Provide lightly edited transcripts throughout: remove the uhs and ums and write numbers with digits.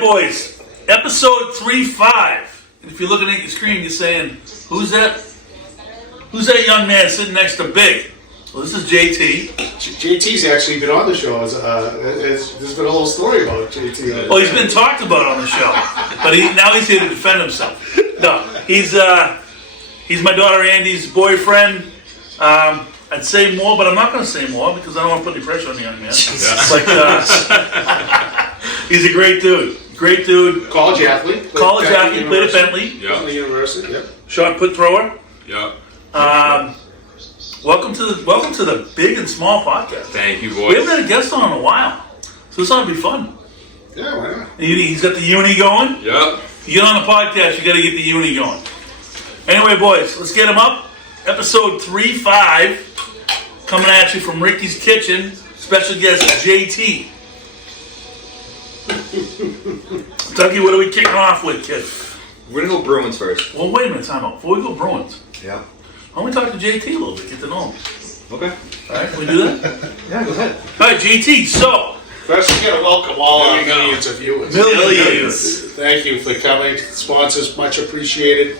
right, boys. Episode 3-5. And if you're looking at your screen, you're saying, who's that? Who's that young man sitting next to Big? Well, this is JT. JT's actually been on the show. There's been a little story about JT. Well, he's been talked about on the show, but now he's here to defend himself. No, he's my daughter Andy's boyfriend. I'd say more, but I'm not going to say more because I don't want to put any pressure on the young man. He's a great dude. Great dude. College athlete. Played at Bentley. Bentley University. Yep. Shot put thrower. Yep. Welcome to the Big and Small podcast. Thank you, boys. We haven't had a guest on in a while, so this ought to be fun. Yeah, why not? He's got the uni going. Yep. You get on the podcast, you got to get the uni going. Anyway, boys, let's get him up. Episode 3-5, coming at you from Ricky's Kitchen. Special guest JT. Dougie, what are we kicking off with, kid? We're going to go Bruins first. Well, wait a minute, time out. Before we go Bruins, Yeah. why don't we talk to JT a little bit, get to know him. Okay. All right, can we do that? Yeah, go ahead. All right, JT, so. First, we got to welcome all our millions of viewers. Millions. Thank you for coming. Sponsors, much appreciated.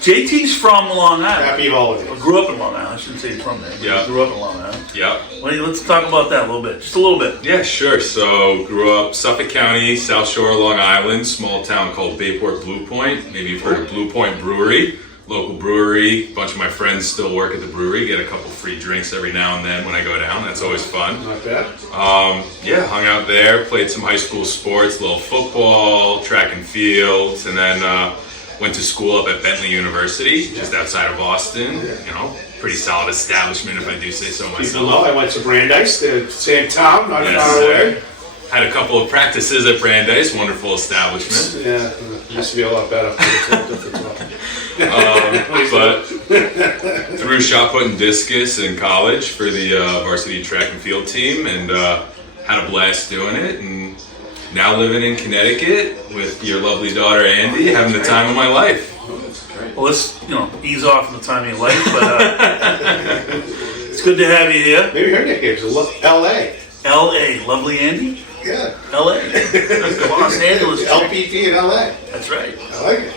JT's from Long Island. Happy holidays. Or grew up in Long Island. I shouldn't say he's from there. But Yeah. He grew up in Long Island. Yep. Well, let's talk about that a little bit. Just a little bit. Yeah, sure. So, grew up Suffolk County, South Shore, Long Island, small town called Bayport Blue Point. Maybe you've heard of Blue Point Brewery. Local brewery. A bunch of my friends still work at the brewery. Get a couple free drinks every now and then when I go down. That's always fun. Not bad. Yeah, hung out there, played some high school sports, a little football, track and field, and then went to school up at Bentley University, just outside of Boston. You know, pretty solid establishment if I do say so People myself. know I went to Brandeis, the same town, not Yes, far away. sir. Had a couple of practices at Brandeis, wonderful establishment. Yeah, it used to be a lot better. But threw shot put and discus in college for the varsity track and field team, and had a blast doing it. And now living in Connecticut with your lovely daughter Andy, having the time of my life. Well, let's ease off in the time of your life, but it's good to have you here. Maybe her nickname's L.A. L.A. Lovely Andy? Yeah. L.A. Los Angeles. LPP in L.A. That's right. I like it.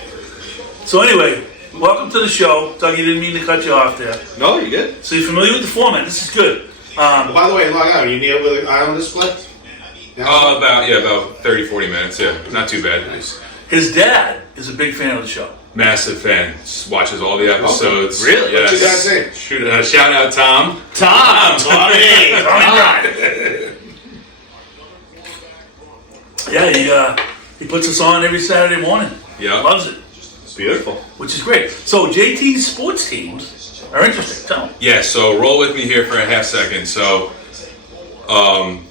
So anyway, welcome to the show. Dougie, didn't mean to cut you off there. No, you're good. So you're familiar with the format. This is good. By the way, Long Island, you near where the island is split? About 30, 40 minutes, yeah. Not too bad. Nice. His dad is a big fan of the show. Massive fan. Just watches all the episodes. Really? Yes. What's your dad's name? Shout out Tom. Tommy! Yeah, he puts us on every Saturday morning. Yeah. Loves it, It's beautiful. which is great. So JT's sports teams are interesting. Tell me. Yeah, so roll with me here for a half second. So,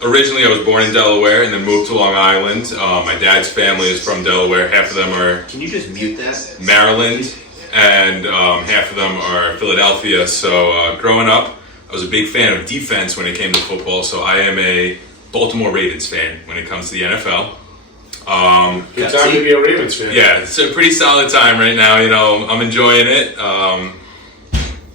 originally I was born in Delaware and then moved to Long Island. My dad's family is from Delaware. Half of them are Can you just mute that? Maryland, and half of them are Philadelphia. So, growing up, I was a big fan of defense when it came to football. So I am a Baltimore Ravens fan when it comes to the NFL. Good time to be a Ravens fan. Yeah, it's a pretty solid time right now. I'm enjoying it.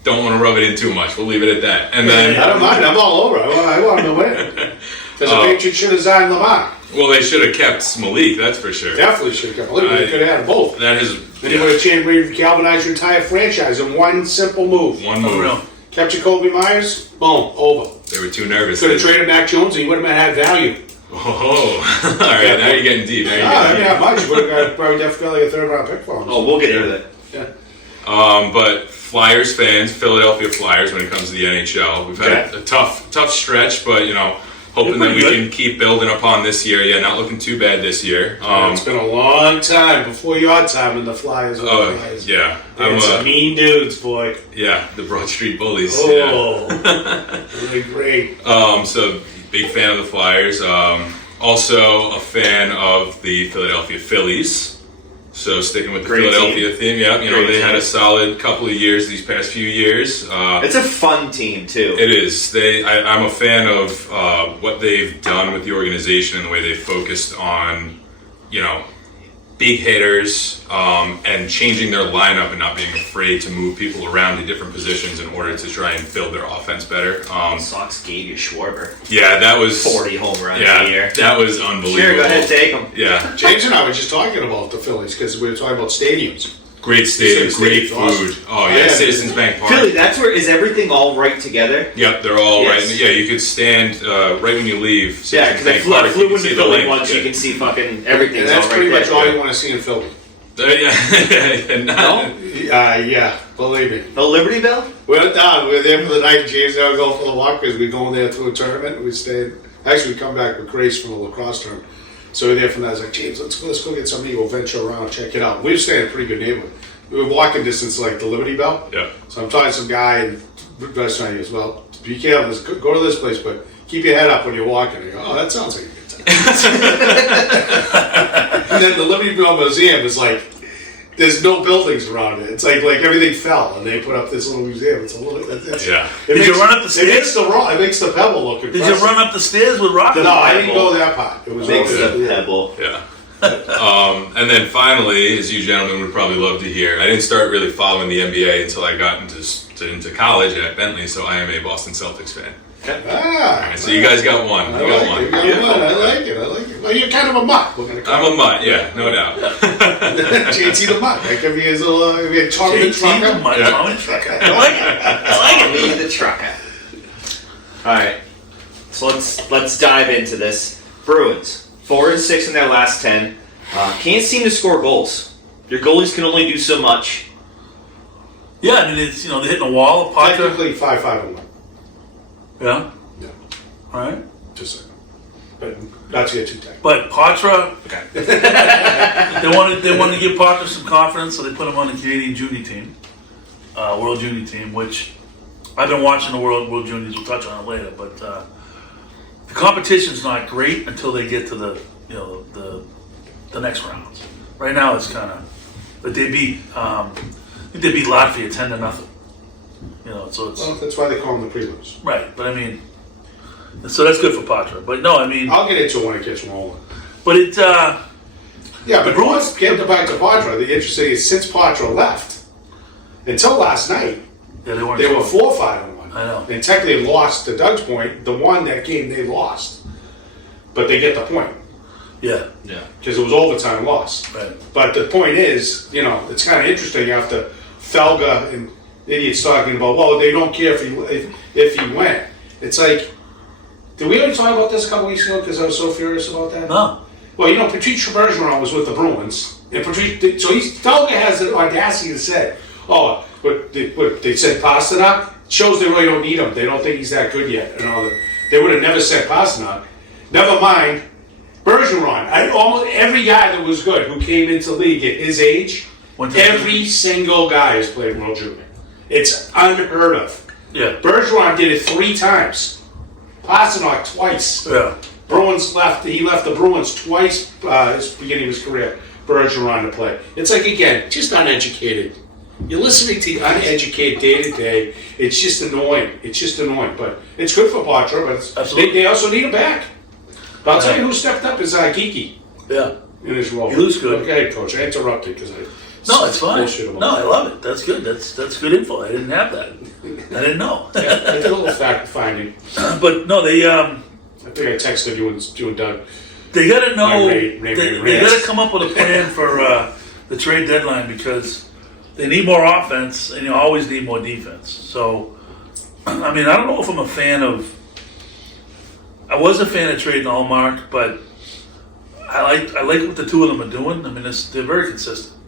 Don't want to rub it in too much. We'll leave it at that. And then, I don't mind. I'm all over. I want him to win. Because the Patriots should have signed Lamar. well, they should have kept Malik, that's for sure. Definitely should have kept him. They could have had both. That is Then you would have changed, galvanized your entire franchise in one simple move. one For real. move. Kept Jacoby Myers, boom, over. They were too nervous. Could have traded Mac Jones and he would have had value. Oh, all right. Now you're getting deep. I mean, not much. You would have got probably definitely a third-round pick for him. Oh, we'll get into that. Yeah. But Flyers fans, Philadelphia Flyers, when it comes to the NHL, we've had a tough stretch, but hoping that we can keep building upon this year. Yeah, not looking too bad this year. It's been a long time before your time in the Flyers. Yeah, I'm some mean dudes, boy. yeah, the Broad Street Bullies. Oh, really great. So big fan of the Flyers. Also a fan of the Philadelphia Phillies. So sticking with the Great Philadelphia theme, yeah, they had a solid couple of years these past few years. It's a fun team, too. It is. I'm a fan of what they've done with the organization and the way they focused on, big hitters, and changing their lineup and not being afraid to move people around to different positions in order to try and fill their offense better. Sox gave you Schwarber. Yeah, that was 40 home runs a year. That was unbelievable. Sure, go ahead, take them. Yeah, James and I were just talking about the Phillies because we were talking about stadiums. great stadium, Citizens great Stadium's food. awesome. Oh yeah, Yeah. Citizens Bank Park. Philly, that's where, is everything all right together? Yep, they're all Yes. right. Yeah, you could stand right when you leave. Yeah, Citizens because I Bank flew, Park, I you flew can into see the Philly link. once, you can see fucking everything's And that's all right pretty much there. all you want to see in Philly. Yeah. Yeah, believe me. The Liberty Bell? We went down. We were there for the night. James and I would go for the walk because we go in there to a tournament. We stayed. Actually, we come back with Grace from a lacrosse tournament. So we were there from that. I was like, James, let's go get something. We'll venture around, check it out. We were staying in a pretty good neighborhood. We were walking distance like the Liberty Bell. Yeah. So I'm talking to some guy in the restaurant. He goes, well, be careful. Go to this place, but keep your head up when you're walking. I go, oh, that sounds like a good time. And then the Liberty Bell Museum is like, there's no buildings around it. It's like everything fell, and they put up this little museum. It's a little. Yeah. Did you run up the stairs? It makes the pebble look impressive. Did you run up the stairs with rockets? No, I didn't go that part. It was Makes over the there. pebble. Yeah. And then finally, as you gentlemen would probably love to hear, I didn't start really following the NBA until I got into college at Bentley, so I am a Boston Celtics fan. Ah, So you guys got one. I You got one. like it. You got one. I like it. Well, you're kind of a mutt. We're gonna call I'm a mutt, yeah, no doubt. JT the mutt. That could be his little tournament JT the trucker. Mutt, Yeah. Tommy Trucker. I like it. I like it. Lee the trucker. All right, so let's dive into this. Bruins 4-6 in their last 10. Can't seem to score goals. Your goalies can only do so much. Yeah, I mean, it's, they're hitting a wall. Potter. Technically 5-5-1. Yeah. Yeah, All right. just saying. But not to get too technical. But Patra, they wanted to give Patra some confidence, so they put him on the Canadian junior team, World Junior team, which I've been watching the World Juniors. We'll touch on it later, but the competition's not great until they get to the next rounds. Right now, it's kind of, but they beat I think they beat Latvia 10-0. So it's Well, that's why they call them the prelims. right. But I mean, so that's good for Patra. But no, I mean, I'll get into it when it gets rolling. but it. Yeah, but Bruins, getting back to Patra, the interesting is since Patra left, until last night, Yeah, they weren't. they were sure. 4-5-1. I know. And technically lost, to Doug's point, the one that game they lost. But they get the point, Yeah, because it was overtime loss. right. But the point is, it's kind of interesting after Felga and idiots talking about, well, they don't care if he went. It's like, did we already talk about this a couple weeks ago? Because I was so furious about that. No. Well, Patrice Bergeron was with the Bruins, and Felga has the audacity to say, "Oh, what they said Pasternak shows they really don't need him. They don't think he's that good yet." And all that. They would have never said Pasternak. Never mind Bergeron. Almost every guy that was good who came into the league at his age, every single guy has played World Junior. It's unheard of. Yeah. Bergeron did it 3 times. Pasternak twice. Yeah. He left the Bruins twice beginning of his career. Bergeron to play. It's like, again, just uneducated. You're listening to uneducated day to day. It's just annoying. But it's good for Patra, but they also need him back. But I'll tell you who stepped up is Kiki Yeah. in his role. He looks good. Okay, Coach, I interrupted because I... No, it's fine. bullshit about No, I that. love it. That's good. That's good info. I didn't have that. I didn't know. I did a little fact finding. But no, they I think I texted you and Doug. they got to know. My They got to come up with a plan for the trade deadline because they need more offense and you always need more defense. So, I mean, I don't know if I'm a fan of. I was a fan of trading Allmark, but I like what the two of them are doing. I mean, they're very consistent,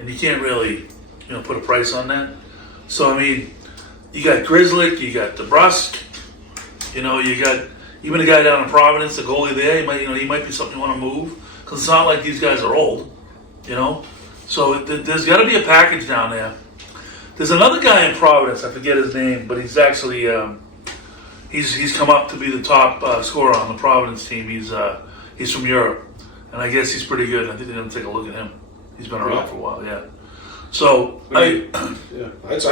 and you can't really, put a price on that. So I mean, you got Grizzlick, you got DeBrusque, you got even a guy down in Providence, the goalie there. He might be something you want to move because it's not like these guys are old, So there's got to be a package down there. There's another guy in Providence. I forget his name, but he's actually he's come up to be the top scorer on the Providence team. He's from Europe, and I guess he's pretty good. I think they're going to take a look at him. He's been around for a while, yeah. So I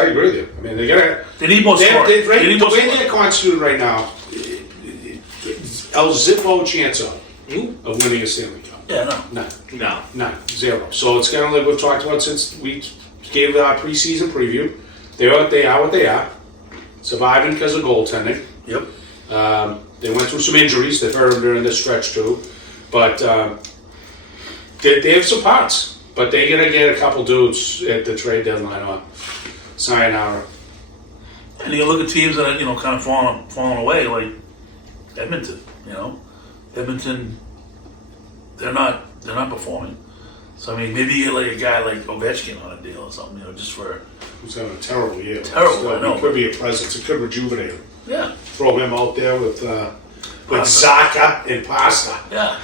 agree with you. I mean, they need more scoring. They need the more way scoring. they're constituted right now, El Zippo chance of winning a Stanley Cup. Yeah, no. None. No. Zero. So it's kind of like we've talked about since we gave our preseason preview. They are what they are. Surviving because of goaltending. Yep. They went through some injuries. They've hurt them during this stretch too. But they have some parts. But they're going to get a couple dudes at the trade deadline on sayonara. And you look at teams that are, kind of falling away, like Edmonton. Edmonton, they're not performing. So I mean, maybe you get like a guy like Ovechkin on a deal or something, just for. Who's having a terrible year. Terrible, I know. It could be a presence. It could rejuvenate him. Yeah. Throw him out there with Zaka and Pasta. Yeah.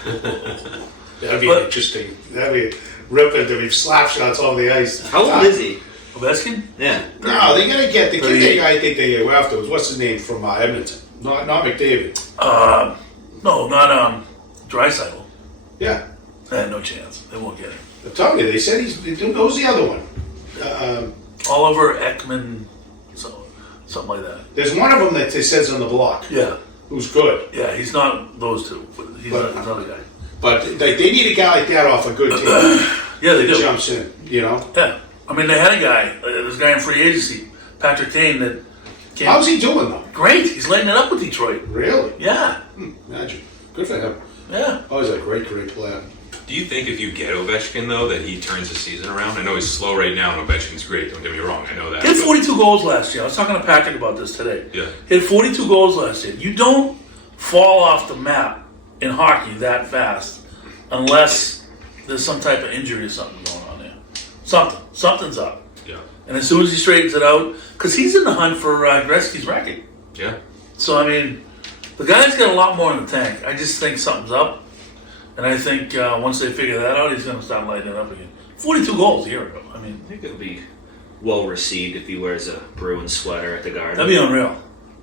That'd be interesting. That'd be ripping to be slap shots over the ice. How old is he? Ovechkin? Yeah. No, they gotta get the kid. I think they go afterwards. What's his name from Edmonton? Not McDavid. No, not Draisaitl. Yeah, No chance. They won't get him. I'm telling you. They said who's the other one? Oliver Ekman, something like that. There's one of them that they says on the block. Yeah. Who's good? Yeah, he's not those two, but he's another guy. But they need a guy like that off a good team. Yeah, they do. Jumps in, Yeah. I mean, they had a guy, this guy in free agency, Patrick Kane, that came. How's he doing though? Great. He's lighting it up with Detroit. Really? Yeah. Imagine. Good for him. Yeah. Oh, he's a great player. Do you think if you get Ovechkin, though, that he turns the season around? I know he's slow right now, and Ovechkin's great. Don't get me wrong. I know that. He had 42 goals last year. I was talking to Patrick about this today. Yeah. He had 42 goals last year. You don't fall off the map in hockey that fast unless there's some type of injury or something going on there. Something's up. Yeah. And as soon as he straightens it out, because he's in the hunt for Gretzky's record. Yeah. So, I mean, the guy's got a lot more in the tank. I just think something's up. And I think once they figure that out, he's going to start lighting it up again. 42 goals a year ago. I mean, I think it'll be well received if he wears a Bruins sweater at the Garden. that'd be unreal.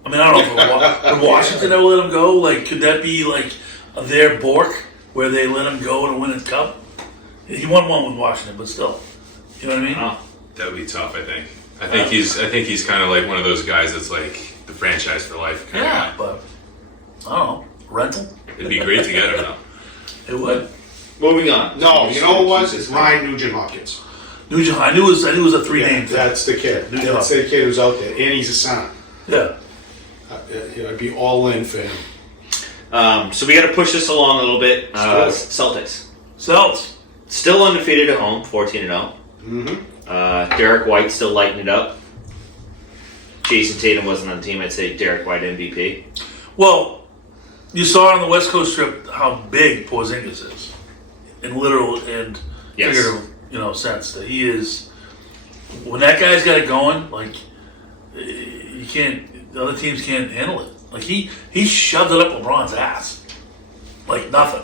I mean, I don't know if would Washington ever let him go? Like, could that be like their Bork, where they let him go and win a cup? He won one with Washington, but still. You know what I mean? Oh. That would be tough, I think. I think he's kind of like one of those guys that's like the franchise for life kind Yeah, of guy. but I don't know. Rental? It'd be great to get him, though. It would. Moving on. No, you know what? It's Ryan Nugent-Hopkins. Nugent, I knew it was a three-name thing. That's the kid. Nugent That's the kid who's out there, and he's a center. Yeah. I'd be all in for him. So we got to push this along a little bit. Celtics. Celts. Still undefeated at home, 14-0. Mm-hmm. Derek White still lighting it up. Jason Tatum wasn't on the team. I'd say Derek White MVP. Well, you saw on the West Coast trip how big Porzingis is, in literal and Yes. figurative, sense. That he is. When that guy's got it going, like you can't. The other teams can't handle it. Like he shoved it up LeBron's ass, like nothing.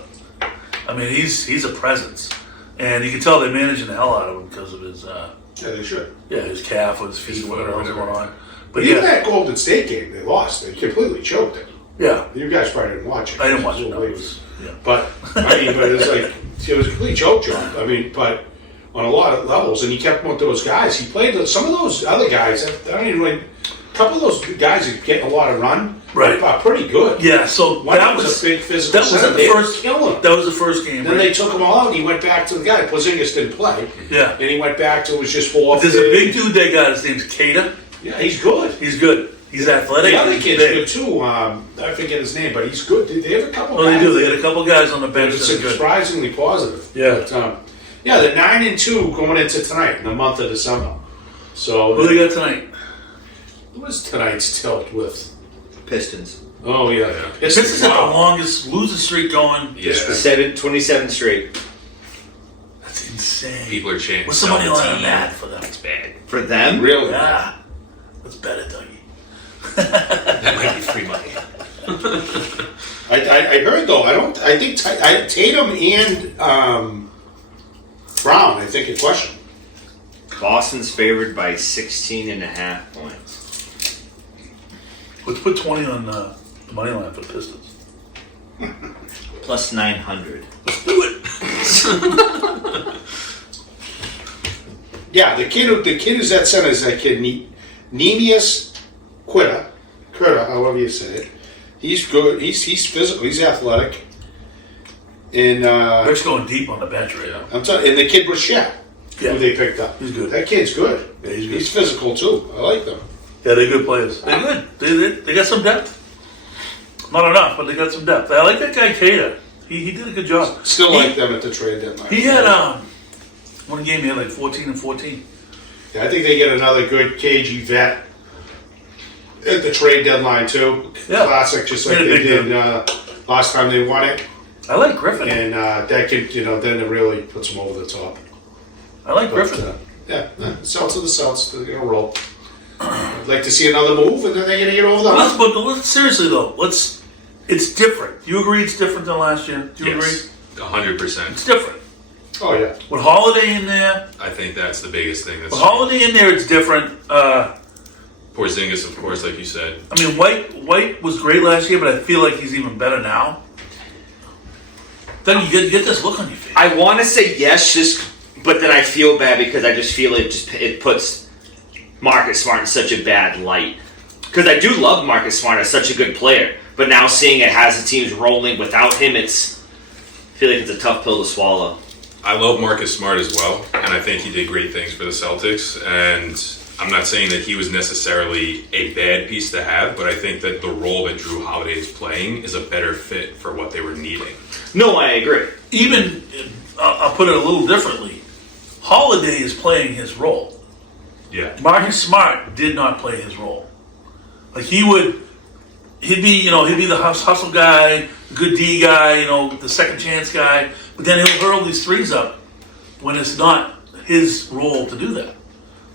I mean, he's a presence, and you can tell they're managing the hell out of him because of his. Yeah, they should. Yeah, his calf or his feet, whatever else going on. But even that Golden State game, they lost. They completely choked it. Yeah. You guys probably didn't watch it. I didn't watch it. It No, was- yeah. But it was like it was a complete choke job. I mean, but on a lot of levels, and he kept with those guys. He played some of those other guys. I don't even like a couple of those guys that get a lot of run. Right. Are pretty good. Yeah. So One that was a big physical. that was center. the They were first. killing him. That was the first game. Then right? they took him all out, and he went back to the guy. Porzingis didn't play. Yeah. Then he went back to it was just four. There's a big dude they got. His name's Kada. Yeah, he's good. He's good. He's athletic. The other he's kid's big. good too. I forget his name, but he's good. They have a couple. Oh, they guys do. They got a couple guys on the bench It's that are good. surprisingly positive. Yeah. But, yeah, they're 9-2 going into tonight in the month of December. So Who they got tonight? who was tonight's tilt with? Pistons. Oh yeah, This is the longest losing streak going. Yeah. 27 straight. That's insane. People are changing. What's the money line on that for them? It's bad. For them? Really? Yeah. Let's bet it, Dougie. That might be free money. I heard though. I think Tatum and Brown. I think in question. Boston's favored by 16.5 points. Let's put 20 on the money line for the Pistons. Plus 900. Let's do it. Yeah, the kid who's at center is that kid Nemius Quitta, however you say it. He's good. He's physical. He's athletic. And Rick's going deep on the bench right now. I'm telling, and the kid Brissett, Yeah. who they picked up. He's good. That kid's good. Yeah, he's good. He's physical too. I like them. Yeah, they're good players. They're good. They got some depth. Not enough, but they got some depth. I like that guy Cater. He did a good job. Still like them at the trade deadline. He had one game he had like 14 and 14. Yeah, I think they get another good cagey vet at the trade deadline too. Yeah. Classic, just like Made a they big did deal. last time they won it. I like Griffin. And that kid, then it really puts them over the top. I like But, Griffin. Celts are the Celts. They're gonna roll. I'd like to see another move, and then they're gonna get over the hump. But seriously though, it's different. Do you agree it's different than last year? Do you agree? 100%. It's different. Oh yeah. With Holiday in there, I think that's the biggest thing. That's with Holiday in there, it's different. Porzingis, of course, like you said. I mean, White was great last year, but I feel like he's even better now. Then you get this look on your face. I want to say yes, but then I feel bad because I just feel it puts Marcus Smart in such a bad light. Because I do love Marcus Smart as such a good player, but now seeing it has the teams rolling without him, I feel like it's a tough pill to swallow. I love Marcus Smart as well, and I think he did great things for the Celtics. And I'm not saying that he was necessarily a bad piece to have, but I think that the role that Drew Holiday is playing is a better fit for what they were needing. No, I agree. Even, I'll put it a little differently. Holiday is playing his role. Yeah. Marcus Smart did not play his role. Like he'd be the hustle guy, good D guy, the second chance guy. But then he'll hurl these threes up when it's not his role to do that.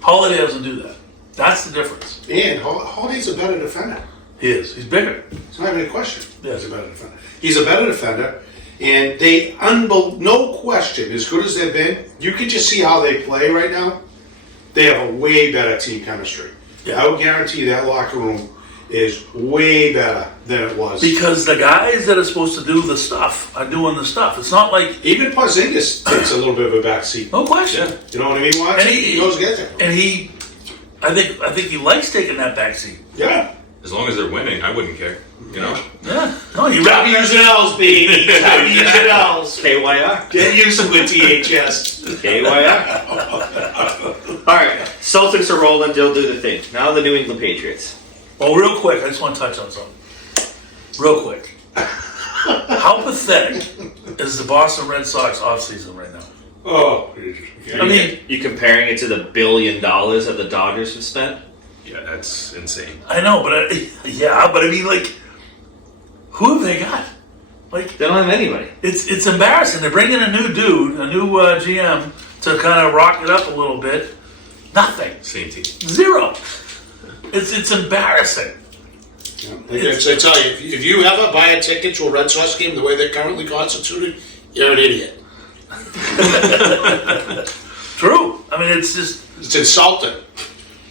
Holiday doesn't do that. That's the difference. And Holiday's a better defender. He is. He's bigger. It's not even a question. Yes. He's a better defender. He's a better defender, and they, no question, as good as they've been, you can just see how they play right now. They have a way better team chemistry. Yeah. I would guarantee that locker room is way better than it was. Because the guys that are supposed to do the stuff are doing the stuff. It's not like, Even Porzingis takes a little bit of a backseat. no question. Yeah. You know what I mean? Watch And it, he- he goes get there. And I think he likes taking that back seat. Yeah. As long as they're winning, I wouldn't care. Yeah. No, he W's and L's, baby. W's and L's. KYR. Get used to it, THS. KYR. All right, Celtics are rolling. They'll do the thing. Now the New England Patriots. Oh, real quick, I just want to touch on something. Real quick. How pathetic is the Boston Red Sox offseason right now? Oh. I mean, You comparing it to the $1 billion that the Dodgers have spent? Yeah, that's insane. I know, but I mean, like, who have they got? Like, They don't have anybody. it's embarrassing. They're bringing a new dude, a new GM, to kind of rock it up a little bit. Nothing. Same team. Zero. It's embarrassing. I tell you, if you ever buy a ticket to a Red Sox game the way they're currently constituted, you're an idiot. True. I mean, it's just. It's insulting.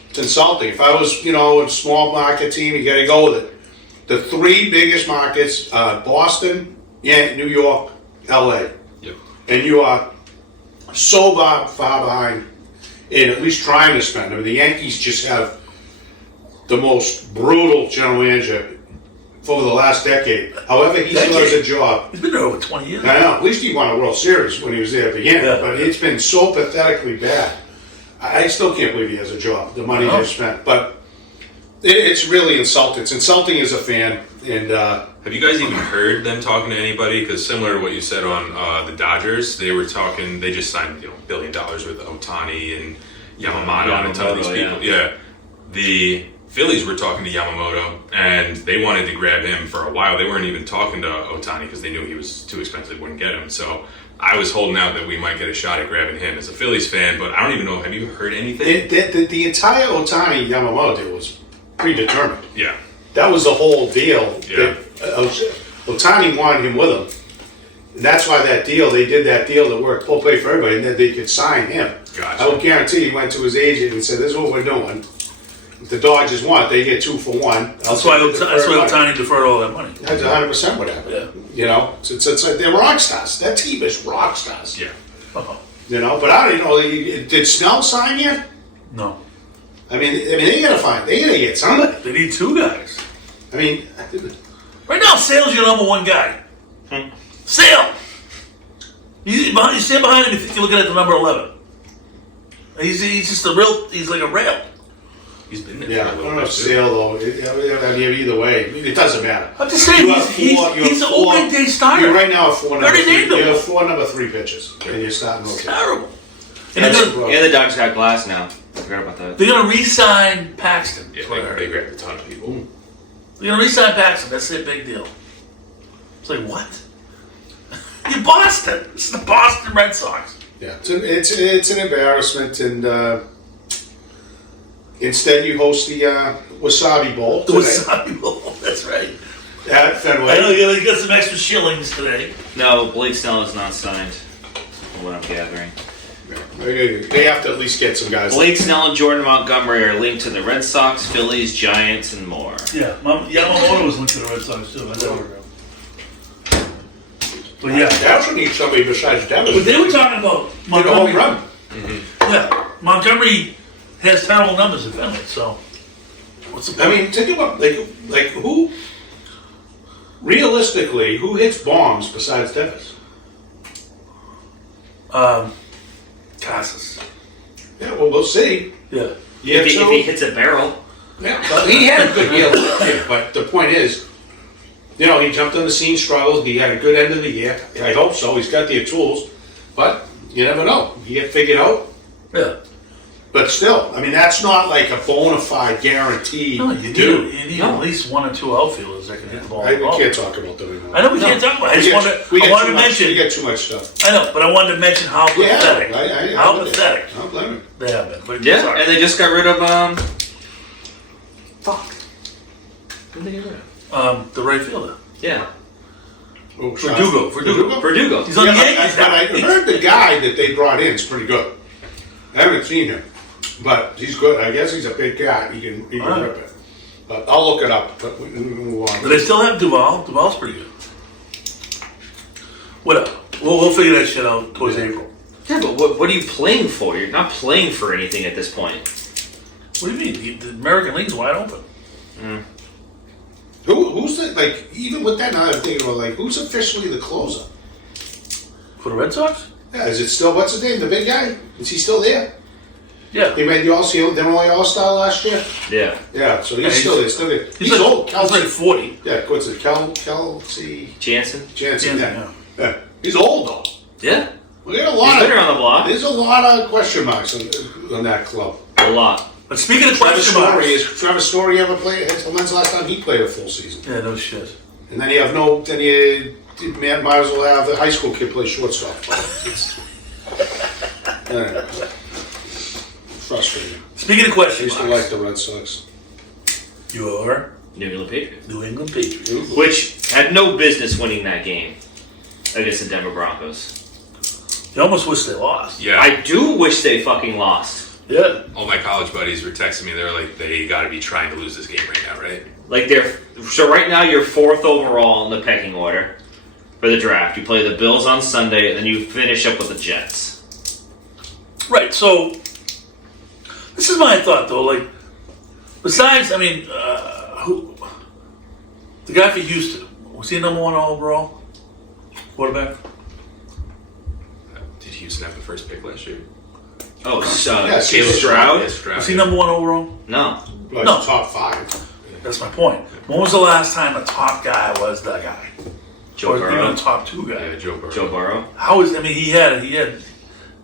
It's insulting. If I was, a small market team, you got to go with it. The three biggest markets are Boston, New York, LA. Yep. And you are so far behind in at least trying to spend. I mean, the Yankees just have the most brutal general manager for the last decade. However, he still has a job. He's been there over 20 years. I know. At least he won a World Series when he was there at the end. Yeah. But it's been so pathetically bad. I still can't believe he has a job. The money No. they've spent. But it's really insulting. It's insulting as a fan. And Have you guys even heard them talking to anybody? Because similar to what you said on the Dodgers, they were talking. They just signed $1 billion with Ohtani and Yamamoto and a ton of these Yamamoto, people. Yeah. The Phillies were talking to Yamamoto, and they wanted to grab him for a while. They weren't even talking to Ohtani because they knew he was too expensive, wouldn't get him. So I was holding out that we might get a shot at grabbing him as a Phillies fan, but I don't even know. Have you heard anything? the entire Ohtani Yamamoto deal was predetermined. Yeah. That was the whole deal. Yeah. Ohtani wanted him with him. And that's why they did that deal that worked full play for everybody, and then they could sign him. Gotcha. I would guarantee he went to his agent and said, "This is what we're doing. If the Dodgers want, they get 2 for 1. That's why Ohtani deferred all that money. That's 100% what happened. Yeah. It's like they're rock stars. That team is rock stars. Yeah. Oh, But I don't know. Did Snell sign yet? no. I mean, they gotta get somebody. They need two guys. I mean, Right now, Sale's your number one guy. Sale. You stand behind him, you think you're looking at the number 11. He's just he's like a rail. He's been there. Yeah, I for a don't little know bit, if too. Sale though. Either way, it doesn't matter. I'm just saying, You have he's an four- opening day starter. You're right now at 4 number Already 3. named him. You have 4 number 3 pitches, and you're starting It's okay. terrible. And, And the Dogs got Glass now. I forgot about that. they're going to re-sign Paxton. Yeah, That's what I heard. they grabbed a ton of people. They're going to re-sign Paxton. That's their big deal. It's like, what? You're Boston. This is the Boston Red Sox. Yeah, it's an embarrassment, and instead you host the Wasabi Bowl The today Wasabi Bowl. That's right. at I Fenway. know you got some extra shillings today. No, Blake Snell is not signed, from what I'm gathering. They have to at least get some guys. Blake Snell and Jordan Montgomery are linked to the Red Sox, Phillies, Giants, and more. Yeah, Yamamoto was linked to the Red Sox too. I never. But yeah, They also need somebody besides Dennis. but they were talking about Did a Montgomery. home run. Yeah, Montgomery has terrible numbers in Finley, so what's the I point? mean, think about like who realistically who hits bombs besides Dennis? Casas. Yeah, well, we'll see. Yeah. Yeah, If he hits a barrel. Yeah, but he had a good year last year. But the point is, he jumped on the scene, struggled. He had a good end of the year. I hope so. He's got the tools, but you never know. He get figured out. Yeah. But still, I mean, that's not like a bona fide guarantee. No, you dude. need at least 1 or 2 outfielders that can hit the ball. We can't talk about them anymore. I know we can't talk about it. I just wanted to mention. We get too much stuff. I know, but I wanted to mention how Yeah, pathetic. How I pathetic don't blame him. they have been. But Yeah, sorry. and they just got rid of, fuck. Who did they get rid of? The right fielder. Yeah. Oh, Verdugo. Verdugo. He's on Yeah, the Yankees but now. I heard the guy that they brought in is pretty good. I haven't seen him, but he's good. I guess he's a big guy. He can Alright. rip it. But I'll look it up. But we can move on. Do they still have Duval? Duval's pretty good. Whatever. We'll figure that shit out towards April. Yeah, but what are you playing for? You're not playing for anything at this point. What do you mean? The American League's wide open. Who's the, like, even with that, now I'm thinking about, like, who's officially the closer? For the Red Sox? Yeah, is it still, what's his name, the big guy? Is he still there? Yeah. He made the All-Star last year? Yeah. Yeah, so Yeah, he's still there. He's like, old. He's like 40. Yeah, what's it, Kelsey Jansen? Jansen, Yeah. yeah. He's old, though. Yeah. We got a He's lot been of, around the block. there's a lot of question marks on that club. A lot. But speaking of Trevor question marks. Story, has Trevor Story ever played? When's the last time he played a full season? Yeah, no shit. And then you have might as well have a high school kid play shortstop. Frustrating. Speaking of I question used to marks. like the Red Sox. Your New England Patriots. New England Patriots. Which had no business winning that game against the Denver Broncos. You almost wish they lost. Yeah. I do wish they fucking lost. Yeah. All my college buddies were texting me. They were like, they got to be trying to lose this game right now, right? Like so right now you're 4th overall in the pecking order for the draft. You play the Bills on Sunday, and then you finish up with the Jets. Right, so this is my thought though, like besides who the guy for Houston, was he number 1 overall quarterback? Did Houston have the first pick last year? Oh, Yes, Caleb he's Stroud? Yeah, Stroud. Was he number 1 overall? No. Like No. top 5. That's my point. When was the last time a top guy was that guy? Joe Or even Burrow. a top 2 guy? Yeah, Joe Burrow. Joe Burrow. He had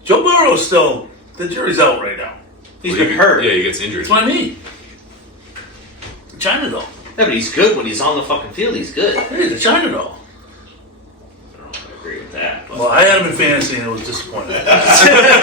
Joe Burrow's still, the jury's out right now. He's Well, been hurt. Yeah, he gets injured. That's what I mean. China though. Yeah, but he's good when he's on the fucking field. He's good. Hey, the China though. I don't know if I agree with that. But Well, I had him in fantasy and it was disappointing.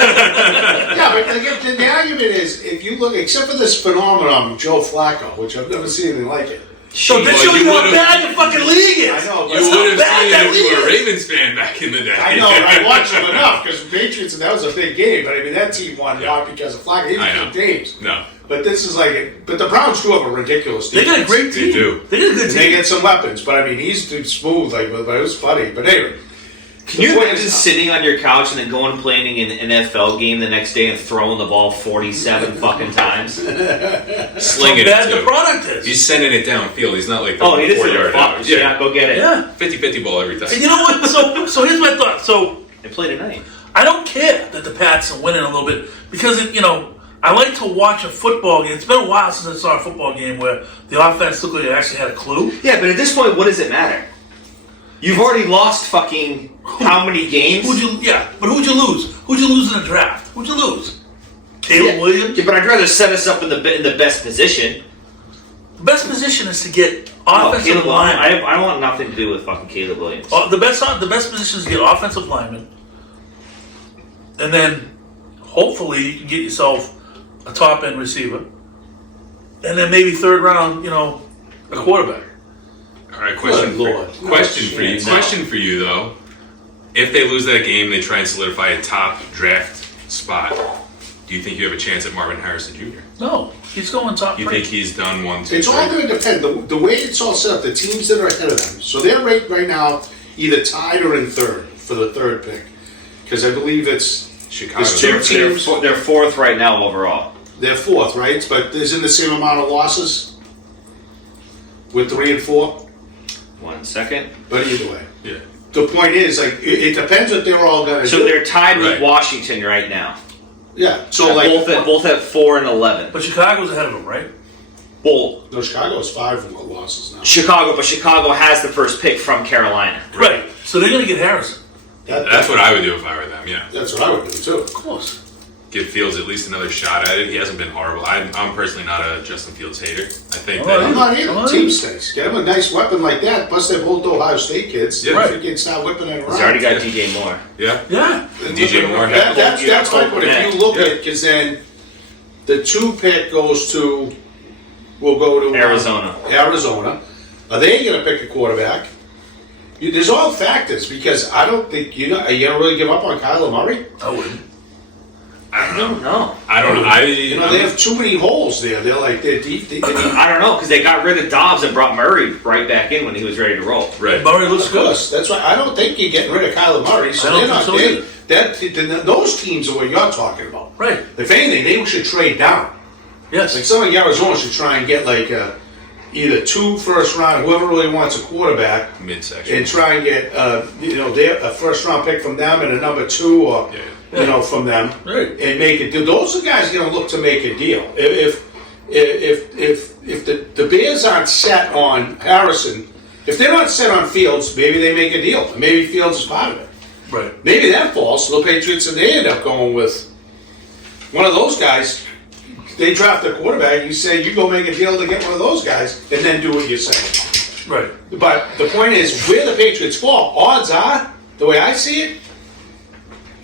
Yeah, but the argument is, if you look, except for this phenomenon of Joe Flacco, which I've never seen anything like it. So this Well, shows you you how would've- bad the fucking league is. I know, You That's how would have bad seen that it if you were a league is. Ravens fan back in the day. I know, I watched him enough because the Patriots, and that was a big game. But I mean, that team won Yeah. not because of Flacco. He I know. was good games. No. But this is like, but the Browns do have a ridiculous They defense. got a great They team. do. They got a good And they team. get some weapons, but I mean, he's too smooth. Like, but it was funny. But anyway, can you imagine sitting on your couch and then going and playing in an NFL game the next day and throwing the ball 47 fucking times? Slinging How bad it, the too. product is. He's sending it downfield. He's not like the Oh, he just 4 did yard fuck. out. Yeah, go get it. Yeah. 50-50 ball every time. And you know what? So here's my thought. So and play tonight. I don't care that the Pats are winning a little bit because I like to watch a football game. It's been a while since I saw a football game where the offense looked like they actually had a clue. Yeah, but at this point, what does it matter? You've already lost fucking how many games? But who'd you lose? Who'd you lose in the draft? Who'd you lose? Caleb Williams? Yeah, but I'd rather set us up in the best position. The best position is to get offensive linemen. I want nothing to do with fucking Caleb Williams. The best position is to get offensive linemen. And then, hopefully, you can get yourself a top-end receiver. And then maybe third round, a quarterback. All right, question for you though. If they lose that game, they try and solidify a top draft spot. Do you think you have a chance at Marvin Harrison Jr.? No, he's going top. You think he's done 1, 2, It's 3? all going to depend. The way it's all set up, the teams that are ahead of them. So they're right now either tied or in third for the third pick. Because I believe it's Chicago. there's two teams. They're fourth right now overall. They're fourth, right? But isn't the same amount of losses with 3 and 4? 1 second. But either way, Yeah. the point is, like, it depends what they're all going to do. So they're tied with Right. Washington right now. Yeah. So like both at 4 and 11. But Chicago's ahead of him, right? Both. no, Chicago's 5 losses now. Chicago has the first pick from Carolina. Right. So they're going to get Harrison. That's what I would do if I were them. Yeah. That's what I would do too. Of course. Give Fields at least another shot at it. He hasn't been horrible. I'm personally not a Justin Fields hater. I think Oh, I'm that not either. Come on. Team stinks. Get him a nice weapon like that. Plus, they're both Ohio State kids. Yeah. If you can start whipping it around. He's already got DJ Moore. yeah. Yeah. And DJ look at- Moore That's had my point. If you look Yeah. at, because then the 2 pick will go to Arizona. Arizona. Are they going to pick a quarterback? There's all factors because I don't think are you going to really give up on Kyler Murray? I wouldn't. I don't know. I don't know. They have too many holes there. They're deep. I don't know because they got rid of Dobbs and brought Murray right back in when he was ready to roll. Right. Murray looks Of good. course. That's why I don't think you're getting rid of Kyler Murray. So I don't they're not. think so either. Those teams are what you're talking about. Right. If anything, they should trade down. Yes. Like some of Arizona should try and get like either 2 first round, whoever really wants a quarterback, Midsection. and try and get a first round pick from them and a number 2 or from them, Right. and make it. Those are guys going to look to make a deal. If the Bears aren't set on Harrison, if they're not set on Fields, maybe they make a deal. Maybe Fields is part of it. Right. Maybe that falls to the Patriots and they end up going with one of those guys. They draft a quarterback, you say you go make a deal to get one of those guys, and then do what you're saying. Right. But the point is, where the Patriots fall, odds are, the way I see it,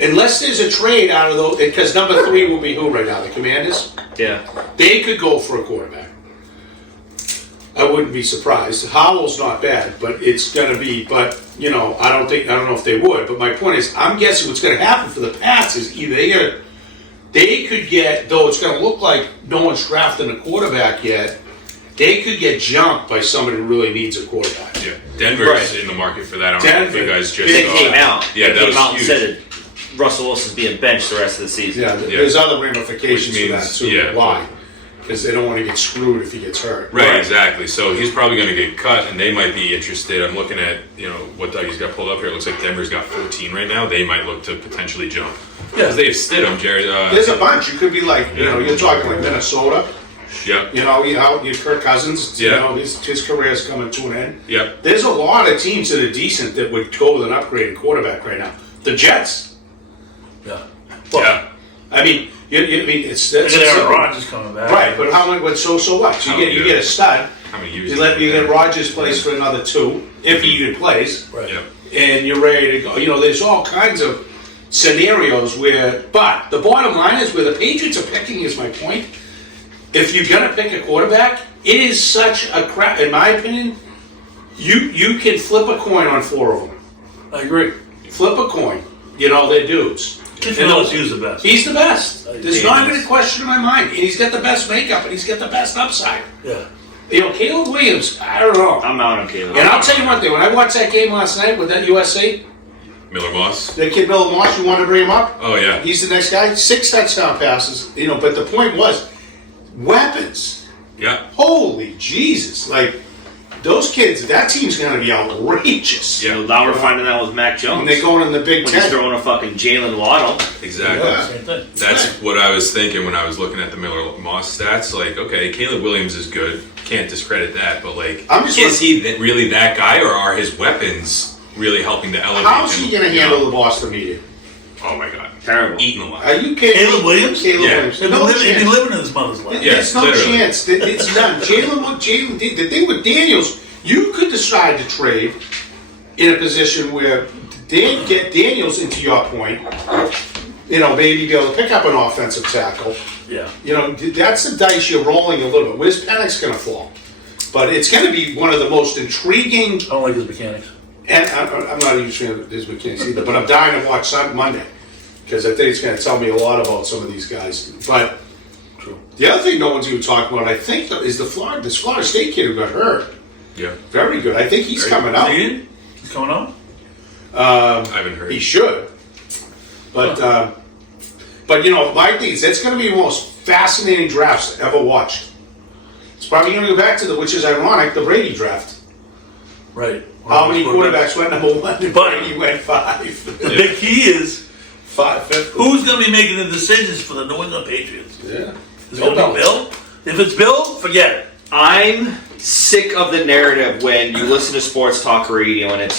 unless there's a trade out of those, because number 3 will be who right now? The Commanders? Yeah. They could go for a quarterback. I wouldn't be surprised. Howell's not bad, but it's going to be, I don't know if they would, but my point is, I'm guessing what's going to happen for the Pats is either they could get, though it's going to look like no one's drafting a quarterback yet, they could get jumped by somebody who really needs a quarterback. Yeah. Denver's in the market for that. I don't know if you guys just They saw came that. out. Yeah, they that came was out and huge. said that Russell Wilson's being benched the rest of the season. Yeah, there's other ramifications Which to that means- too. yeah. Why? Because they don't want to get screwed if he gets hurt. Right, exactly. So he's probably going to get cut, and they might be interested. I'm looking at what Dougie's got pulled up here. It looks like Denver's got 14 right now. They might look to potentially jump because they have Stidham, Jared. There's a bunch. You could be like, you're talking like Minnesota. Yep. You Kirk Cousins. Yeah. His career's coming to an end. Yep. There's a lot of teams that are decent that would go with an upgraded quarterback right now. The Jets. Yeah. Yeah. I mean, it's They that's got Aaron simple. Rodgers coming back. Right, but how much? So what? You get a stud. How many years? You get Rodgers plays for another 2 if he even plays. Right. Yep. And you're ready to go. There's all kinds of scenarios where, but the bottom line is where the Patriots are picking is my point. If you're going to pick a quarterback, it is such a crap, in my opinion, you can flip a coin on 4 of them. I agree. Flip a coin. They're dudes. Kid from LSU's the best. He's the best. There's he not is. even a question in my mind. And he's got the best makeup and he's got the best upside. Yeah. Caleb Williams, I don't know. I'm out on Caleb. And I'll tell you one thing, when I watched that game last night with that USC, Miller Moss. that kid Miller Moss, you wanted to bring him up? Oh yeah. He's the next guy. 6 touchdown passes, but the point was, weapons. Yeah. Holy Jesus. Like, those kids, that team's going to be outrageous. Yeah. So now we're finding out with Mac Jones. When they going in the Big when he's Ten. throwing a fucking Jalen Waddle. Exactly. Yeah. Same thing. That's what I was thinking when I was looking at the Miller Moss stats. Like, okay, Caleb Williams is good. Can't discredit that. But, like, I'm just is he really that guy, or are his weapons really helping to elevate How's him? he going to handle the Boston media? Oh, my God. Terrible. Eating a lot. Are you kidding? Caleb Williams? Caleb Yeah. Williams. He'd be No living, he'd be chance. living in his mother's lap. Yeah, There's no literally. chance. It's done. Jalen, the thing with Daniels, you could decide to trade in a position where get Daniels, into your point, maybe be able to pick up an offensive tackle. Yeah. That's the dice you're rolling a little bit. Where's Penix going to fall? But it's going to be one of the most intriguing. I don't like his mechanics. And I'm not even sure of his mechanics either, but I'm dying to watch Monday because I think it's going to tell me a lot about some of these guys. But True. the other thing no one's even talking about, I think, is this Florida State kid who got hurt. Yeah. Very good. I think he's coming out. He's coming out? I haven't heard. He should. But my thing is, that's going to be the most fascinating drafts ever watched. It's probably going to go back to which is ironic, the Brady draft. Right. How many quarterbacks went number 1 and But- Brady went 5? The big key is 5. who's going to be making the decisions for the New England Patriots? Yeah. Is it going to be Bill? If it's Bill, forget it. I'm sick of the narrative when you listen to sports talk radio and it's,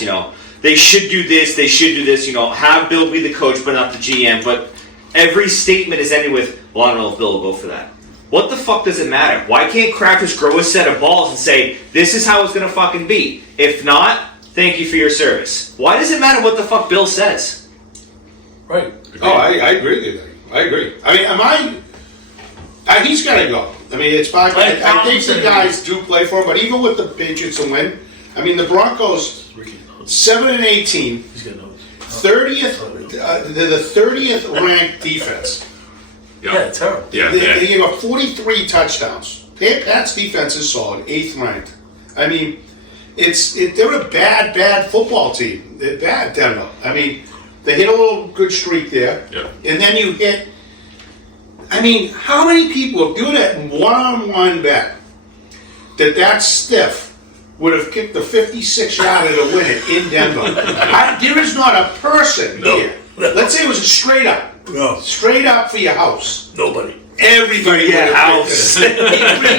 they should do this, have Bill be the coach but not the GM, but every statement is ending with, well, I don't know if Bill will go for that. What the fuck does it matter? Why can't Kraft just grow a set of balls and say, this is how it's going to fucking be? If not, thank you for your service. Why does it matter what the fuck Bill says? Right. Oh, I agree with you. I agree. I mean, he's got to go. I mean, it's fine. I think the guys do play for him, but even with the Patriots to win, I mean, the Broncos, 7-18, He's going to know. 30th, they're the 30th ranked defense. Yeah, terrible. Yeah, They gave up 43 touchdowns. Pat's defense is solid, 8th ranked. I mean, they're a bad football team. They're bad, Denver. I mean, they hit a little good streak there. Yeah. And then you hit. I mean, how many people, if you had that one-on-one bet that stiff would have kicked the 56-yarder to win it in Denver? There is not a person here. Let's say it was a straight up. No. Straight up for your house. Nobody. Everybody Yeah, would have house. picked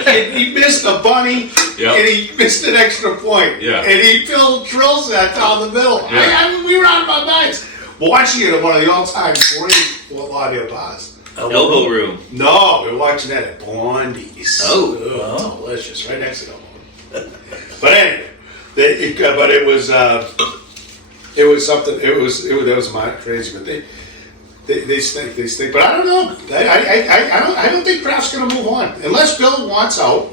it. He missed a bunny, Yep. and he missed an extra point. Yeah. And he drills that down the middle. Yeah. I mean, we were out of our minds. Watching it at one of the all-time great Fort Lauderdale bars. Elbow room. No, we were watching that at Blondie's. Oh. Ugh, delicious. Right next to Elbow. But anyway, it was something. That was my crazy, but they stink. But I don't know. I don't think Kraft's going to move on unless Bill wants out.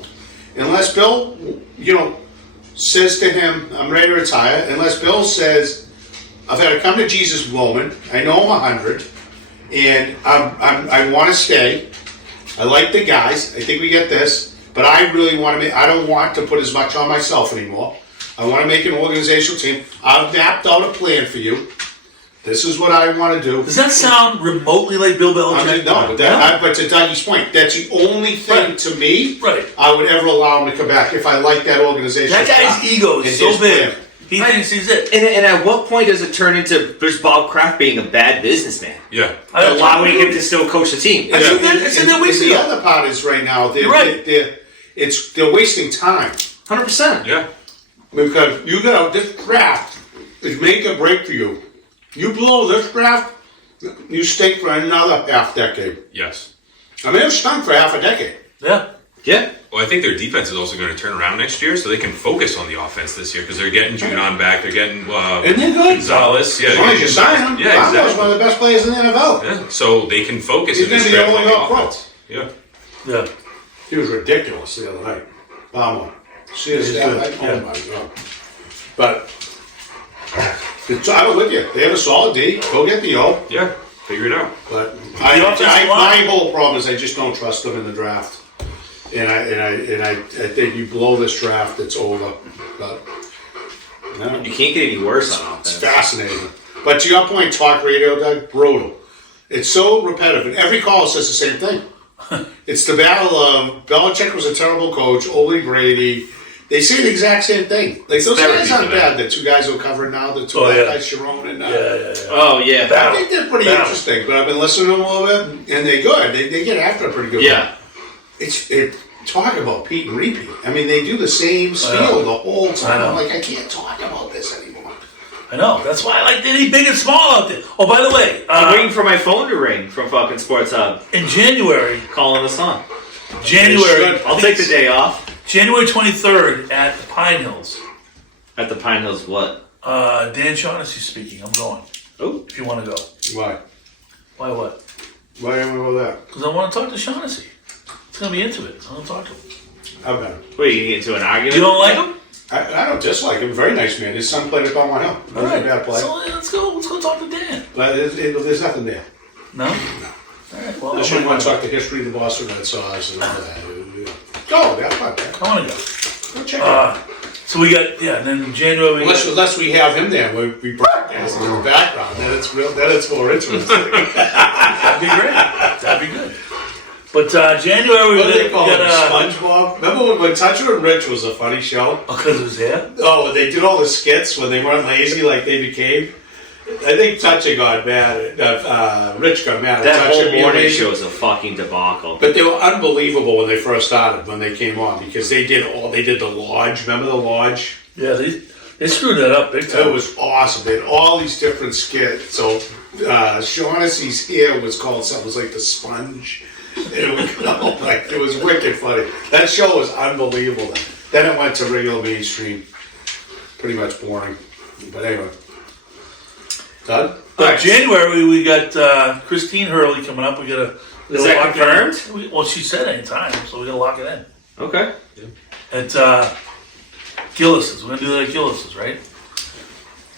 Unless Bill, says to him, "I'm ready to retire." Unless Bill says, "I've had a come to Jesus moment. I know I'm 100, and I want to stay. I like the guys. I think we get this, but I really want to. I don't want to put as much on myself anymore. I want to make an organizational team. I've mapped out a plan for you. This is what I want to do." Does that sound remotely like Bill Belichick? But to Dougie's point, that's the only thing to me Right. I would ever allow him to come back if I like that organization. That guy's ego is so big. He thinks he's it. And at what point does it turn into just Bob Kraft being a bad businessman? Yeah. Allowing him to still coach the team? I think they're wasting the it. other part is right now they're right. they're wasting time 100%. Yeah. because this draft is make or break for you. You blow this draft, you stink for another half decade. Yes. I mean, they've stunk for half a decade. Yeah. Yeah. Well, I think their defense is also going to turn around next year, so they can focus on the offense this year because they're getting Judon back. They're getting And they're good. Gonzalez. Yeah, As long as you sign him, Yeah, Gonzalez exactly. is one of the best players in the NFL. Yeah. So they can focus He's in this gonna be draft the on only the all-pro. offense. Yeah. Yeah. He was ridiculous the other night. Vamos. See his He's stat good, line? yeah. Oh my God. But I'm with you. They have a solid D. Go get the O. Yeah. Figure it out. But offensive line? my whole problem is I just don't trust them in the draft. And I think you blow this draft, it's over. But no, You can't get any worse on it's offense. fascinating. But to your point, talk radio, Doug, brutal. It's so repetitive, and every call says the same thing. It's the battle of Belichick was a terrible coach, Ole Brady. They say the exact same thing. Like those Therapy guys aren't for that. bad. The two guys who are covering now, the two guys, Sharon and Yeah. Oh yeah. I think they're pretty interesting. But I've been listening to them a little bit, and they're good. They get after it pretty good. Yeah. It talk about Pete and repeat. I mean, they do the same spiel the whole time. I'm like, I can't talk about this anymore. I know. That's why I like any big and small out there. Oh, by the way, I'm waiting for my phone to ring from fucking Sports Hub. in January, Calling us on. They I'll take the day off. January 23rd at the Pine Hills. At the Pine Hills, what? Dan Shaughnessy speaking. I'm going. Oh. If you want to go. Why? Why what? Why do you want to go there? Because I want to talk to Shaughnessy. He's going to be into it. I want to talk to him. How about it? Wait, you get into an argument? You don't like him? I don't dislike him. Very nice man. His son played at Belmont Hill. He was a bad player. So let's go talk to Dan. But there's nothing there. No? All right, well, I should want to talk the history of the Boston Red Sox and all that. Go, that's fun. I want to go. Go check it out. So we got, and then in January we got, Unless we have him there, we broadcast in the background. Then it's more interesting. that'd be great. That'd be good. But January we What do they call him? got, SpongeBob? Remember when Toucher and Rich was a funny show? because it was there? Oh, when they did all the skits when they weren't lazy like they became. I think Toucher got mad. Rich got mad. at That Toucher whole being morning lazy. show is a fucking debacle. But they were unbelievable when they first started, when they came on, because they did the Lodge. Remember the Lodge? Yeah, they screwed that up big time. It was awesome. They had all these different skits. So Shaughnessy's hair was called something. It was like the Sponge. It was wicked funny. That show was unbelievable. Then it went to regular mainstream. Pretty much boring. But anyway. Done? But January we got Christine Hurley coming up. We got to. Is that confirmed? Well, she said anytime, so we're gonna lock it in. Okay. At Gillis's. We're gonna do that at Gillis's, right?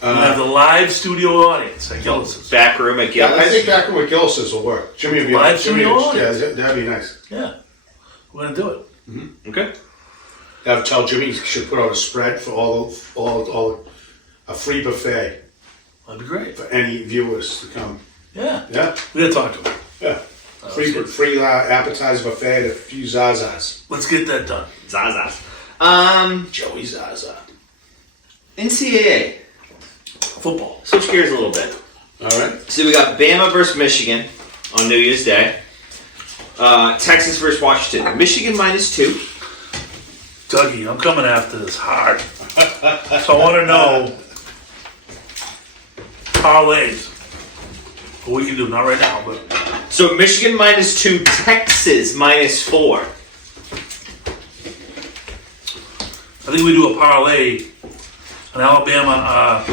We're gonna have the live studio audience at Gillis's. Back room at Yeah, Gillis. I think back with Gillis's will work. Jimmy would be Live studio audience. Yeah, that'd be nice. Yeah, we're gonna do it. Okay. Tell Jimmy he should put out a spread for all a free buffet That'd be great. for any viewers to come. Yeah, Yeah, we gotta talk to him. yeah. Free appetizer buffet and a few Zazas. Let's get that done. Zaza. Joey Zaza. NCAA. Football. Switch gears a little bit. All right. So we got Bama versus Michigan on New Year's Day. Texas versus Washington. Michigan -2. Dougie, I'm coming after this hard. So I want to know parlays. What we can do, not right now, but So Michigan -2, Texas -4. I think we do a parlay, an Alabama,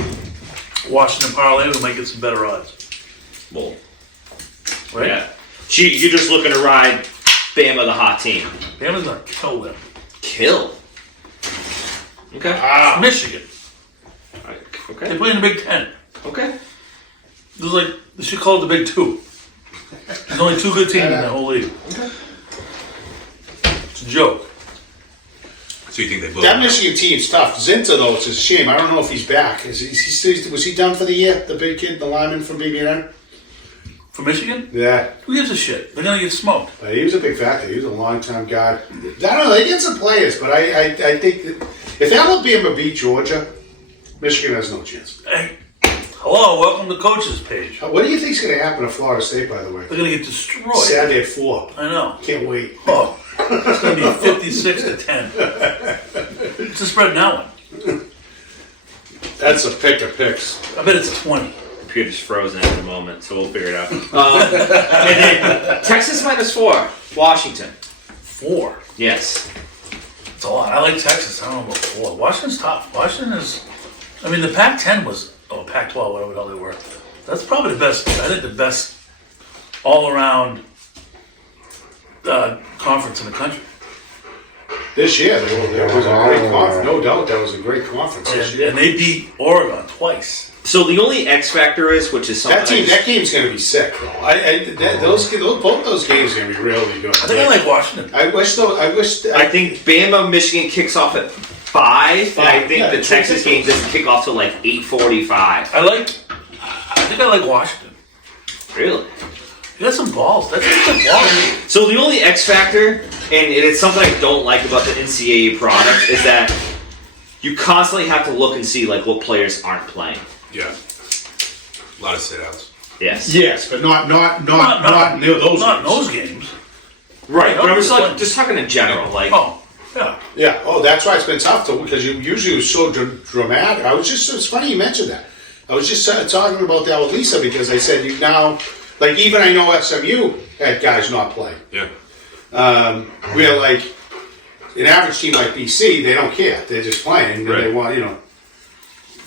Washington parlay. We might get some better odds, Well, right? yeah. You're just looking to ride Bama, the hot team. Bama's gonna kill them. Kill. Okay. Michigan. They Okay. play in the Big Ten. Okay. They should call it the Big Two. There's only two good teams in the whole league. It's a joke. So you think they blow That them out? Michigan team's tough. Zinta, though, it's a shame. I don't know if he's back. Was he done for the year? The big kid, the lineman from BB&N? For Michigan, Yeah. who gives a shit? They're gonna get smoked. He was a big factor. He was a long-time guy. I don't know. They get some players, but I think that if Alabama beat Georgia, Michigan has no chance. Hey, hello, welcome to Coach's Page. What do you think's going to happen to Florida State, by the way? They're gonna get destroyed. Saturday at 4. I know. Can't wait. Oh, it's gonna be 56-10. It's a spread now. That's a pick of picks. I bet it's 20. Computer's frozen at the moment, so we'll figure it out. And then Texas -4, Washington. 4. Yes. It's a lot. I like Texas. I don't know about 4. Washington's tough. Washington is. I mean, the Pac-10 was. Oh, Pac-12, whatever the hell they were. That's probably the best. I think the best all-around conference in the country. This year, that was a great conference. No doubt that was a great conference this year. And they beat Oregon twice. So the only X factor is, which is something That game's going to be sick, though. Both those games are going to be really good. I think I like Washington. I think Bama Michigan kicks off at 5, and I think Yeah, the Texas game doesn't kick off till like 8:45. I think I like Washington. Really? You got some balls. That's some good balls. So the only X factor, and it's something I don't like about the NCAA product, is that you constantly have to look and see like what players aren't playing. Yeah. A lot of sit-outs. Yes. Yes, but not near those. Not in games. those games. Right. But I'm just Obviously. like just talking in general. Like, Oh, yeah. Yeah. Oh, that's why it's been tough to because you usually was so dramatic. It's funny you mentioned that. I was just talking about that with Lisa because I said you now, like even I know SMU had guys not play. Yeah. We're like an average team like BC, they don't care. They're just playing. Right. They want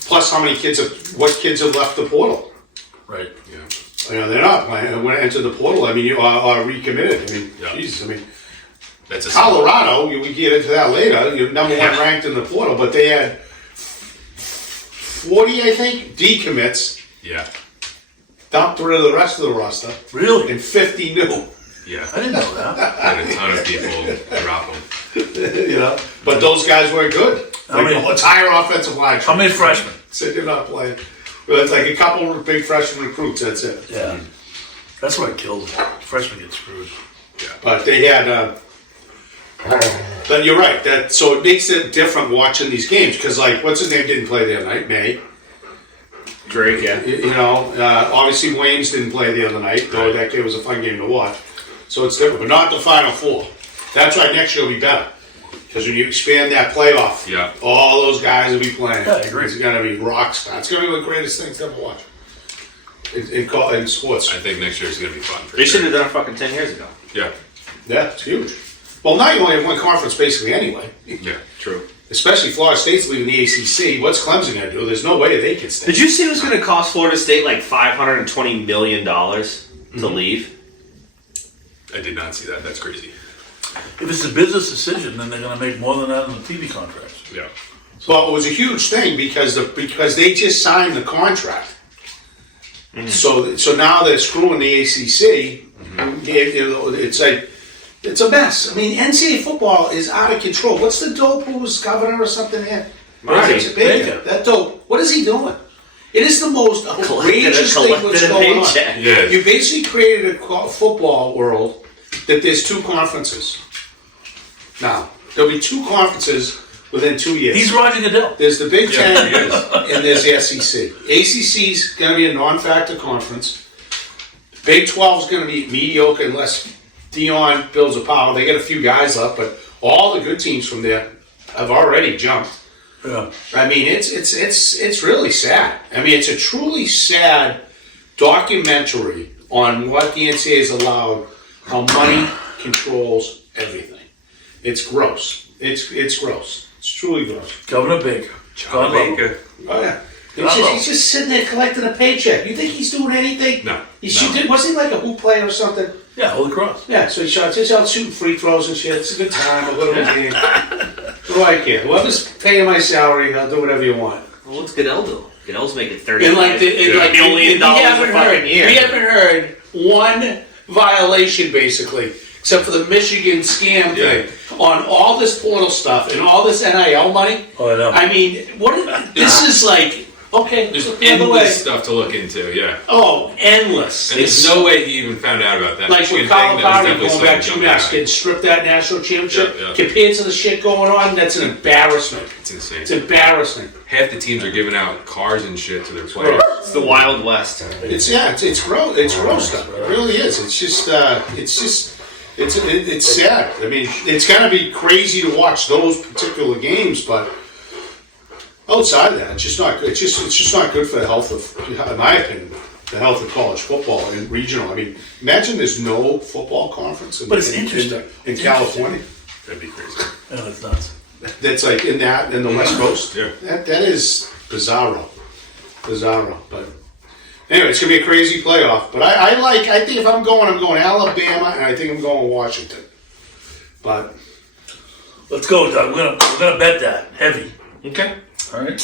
Plus, how many what kids have left the portal? Right. Yeah. They're not playing. When into the portal, I mean, you are recommitted. I mean, Yeah. Jesus, I mean. That's a Colorado, we get into that later, you're number one ranked in the portal, but they had 40, I think, decommits, Yeah. dumped rid of the rest of the roster, Really? and 50 new. Yeah. I didn't know that. Had a ton of people drop them. But those guys were good. How Like many- the entire offensive line. How many freshmen? Said you're not playing. Well, it's like a couple of big freshman recruits, that's it. Yeah. That's what kills it. Freshmen get screwed. But they had, but you're right, so it makes it different watching these games, because like, what's his name didn't play the other night, May. Drake, yeah. Obviously Waynes didn't play the other night, though that game was a fun game to watch. So it's different, but not the Final Four. That's why next year will be better. Because when you expand that playoff, Yeah. all those guys will be playing. Yeah, I agree. It's going to be rock star. It's going to be one of the greatest things to ever watch in sports. I think next year's going to be fun. For They should sure. have done it fucking 10 years ago. Yeah. Yeah, it's huge. Well, now you only have one conference basically anyway. Yeah. True. Especially Florida State's leaving the ACC. What's Clemson going to do? There's no way they can stay. Did you see it was going to cost Florida State like $520 million to leave? I did not see that. That's crazy. If it's a business decision, then they're going to make more than that in the TV contracts. Yeah. Well, it was a huge thing because they just signed the contract. So now they're screwing the ACC. It's a mess. I mean, NCAA football is out of control. What's the dope who was governor or something here? Marty Baker. That dope. What is he doing? It is the most outrageous thing what's going on. Yeah. You basically created a football world that there's two conferences. Now, there'll be two conferences within 2 years. He's Roger Goodell. There's the Big Yeah, Ten he is. and there's the SEC. ACC's going to be a non-factor conference. Big 12's going to be mediocre unless Dion builds a power. They get a few guys up, but all the good teams from there have already jumped. Yeah. I mean, it's really sad. I mean, it's a truly sad documentary on what the NCAA has allowed, how money controls everything. It's gross. It's gross. It's truly gross. Governor Baker. God love him. Baker. Oh yeah. God love He's just sitting there collecting a paycheck. You think he's doing anything? No. Wasn't he like a hoop player or something? Yeah, Holy Cross. Yeah, so he's out shooting free throws and shit. It's a good time, a little game. What do I care? Whoever's paying my salary, I'll do whatever you want. Well, what's Goodell do? Goodell's making $30 And like million a fucking year. We haven't heard one violation, basically, except for the Michigan scam thing, on all this portal stuff and all this NIL money. Oh, I know. I mean, this is like, okay, There's look the other way. endless stuff to look into. Yeah. Oh, endless. And there's no way he even found out about that. Like Michigan with thing, that was Calipari definitely going back something to UMass, jumping getting stripped that national championship, Yeah, yeah. compared to the shit going on, that's an embarrassment. out. It's insane. It's embarrassing. Half the teams are giving out cars and shit to their players. It's the Wild West. It's gross. It's gross stuff. It really is. It's sad. I mean, it's gonna be crazy to watch those particular games, but outside of that, it's just not good. It's just not good for the health of, in my opinion, the health of college football and regional. I mean, imagine there's no football conference But it's interesting. in It's California. That'd be crazy. Yeah, that's nuts. That's like in the West Coast. Yeah. That is bizarro. But anyway, it's gonna be a crazy playoff. But I think if I'm going Alabama, and I think I'm going Washington. But Let's go, Doug. We're gonna bet that heavy. Okay. All right.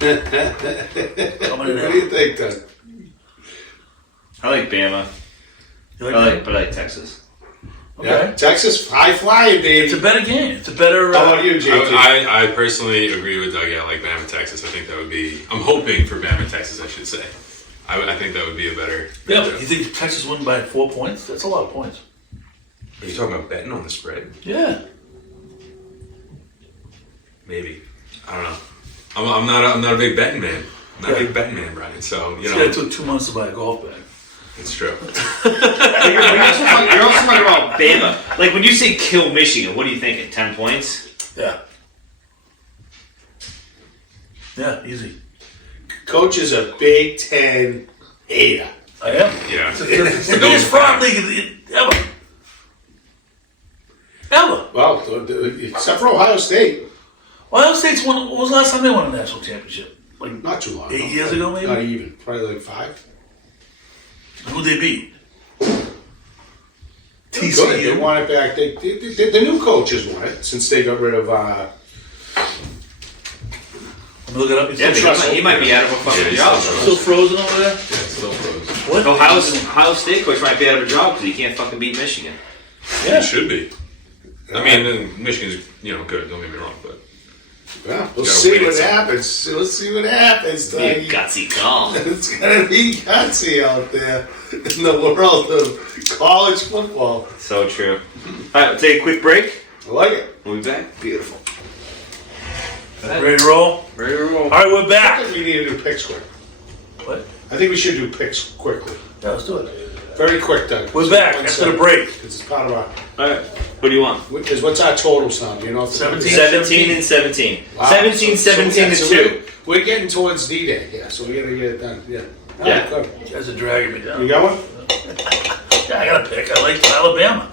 what do you think, Doug? I like Bama. You like I that? like Texas. Okay. Yeah, Texas high flying, baby. It's a better game. It's a better. How about you, JT? I personally agree with Doug. Yeah, I like Bama, Texas. I think that would be. I'm hoping for Bama, Texas. I should say. I think that would be a better. Yeah, but you think Texas win by 4 points? That's a lot of points. Are you talking about betting on the spread? Yeah. Maybe. I don't know. I'm not a big betting man. I'm not a big betting man, Brian. So you know. It took 2 months to buy a golf bag. It's true. You're also talking about Bama. Like, when you say kill Michigan, what are you thinking? 10 points? Yeah. Yeah, easy. Coach is a Big Ten hater. I am. Yeah. It's the biggest fraud league ever. Ever. Well, except for Ohio State. Ohio State's won. When was the last time they won a national championship? Like Not too long. 8 years ago, maybe? Not even. Probably like 5. Who'd they beat? Good. They TCU. won it back. The new coaches won it since they got rid of. Let me look it up. Yeah, he might be out of a fucking job. Still frozen over there? Yeah, it's still frozen. What? Ohio State coach might be out of a job because he can't fucking beat Michigan. Yeah. It should be. I mean, Michigan's good. Don't get me wrong, but Well, we'll Gotta see win what it. happens. We'll see what happens. Be a gutsy call. It's gonna be gutsy out there in the world of college football. So true. All right, we'll take a quick break. I like it. We'll be back. Beautiful. Ready to roll? Ready to roll. All right, we're I back. think we need to do picks quick. What? I think we should do picks quickly. Yeah, let's do it. Very quick, Doug. We're back after the break. Because it's part of our. All right. What do you want? What's our totals now? Do you know? 17. 17 and 17. Wow. 17 So 17 to 2. We're getting towards D-Day, yeah, so we gotta get it done, yeah. All Yeah. right, good. You guys are dragging me down. You got one? Yeah, I got to pick. I like Alabama.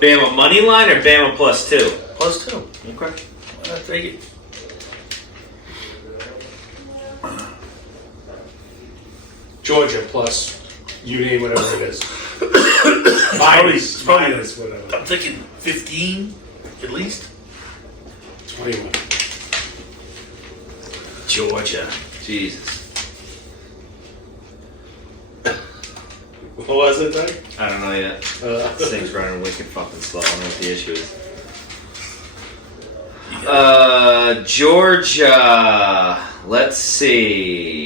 Bama money line or Bama plus 2? +2. Okay. I'll take it. Georgia plus, you name whatever it is. It's probably- minus whatever. I'm thinking 15 at least. 21. Georgia. Jesus. What was it, Doug? I don't know yet. This thing's running wicked fucking slow. I don't know what the issue is. Georgia. Let's see.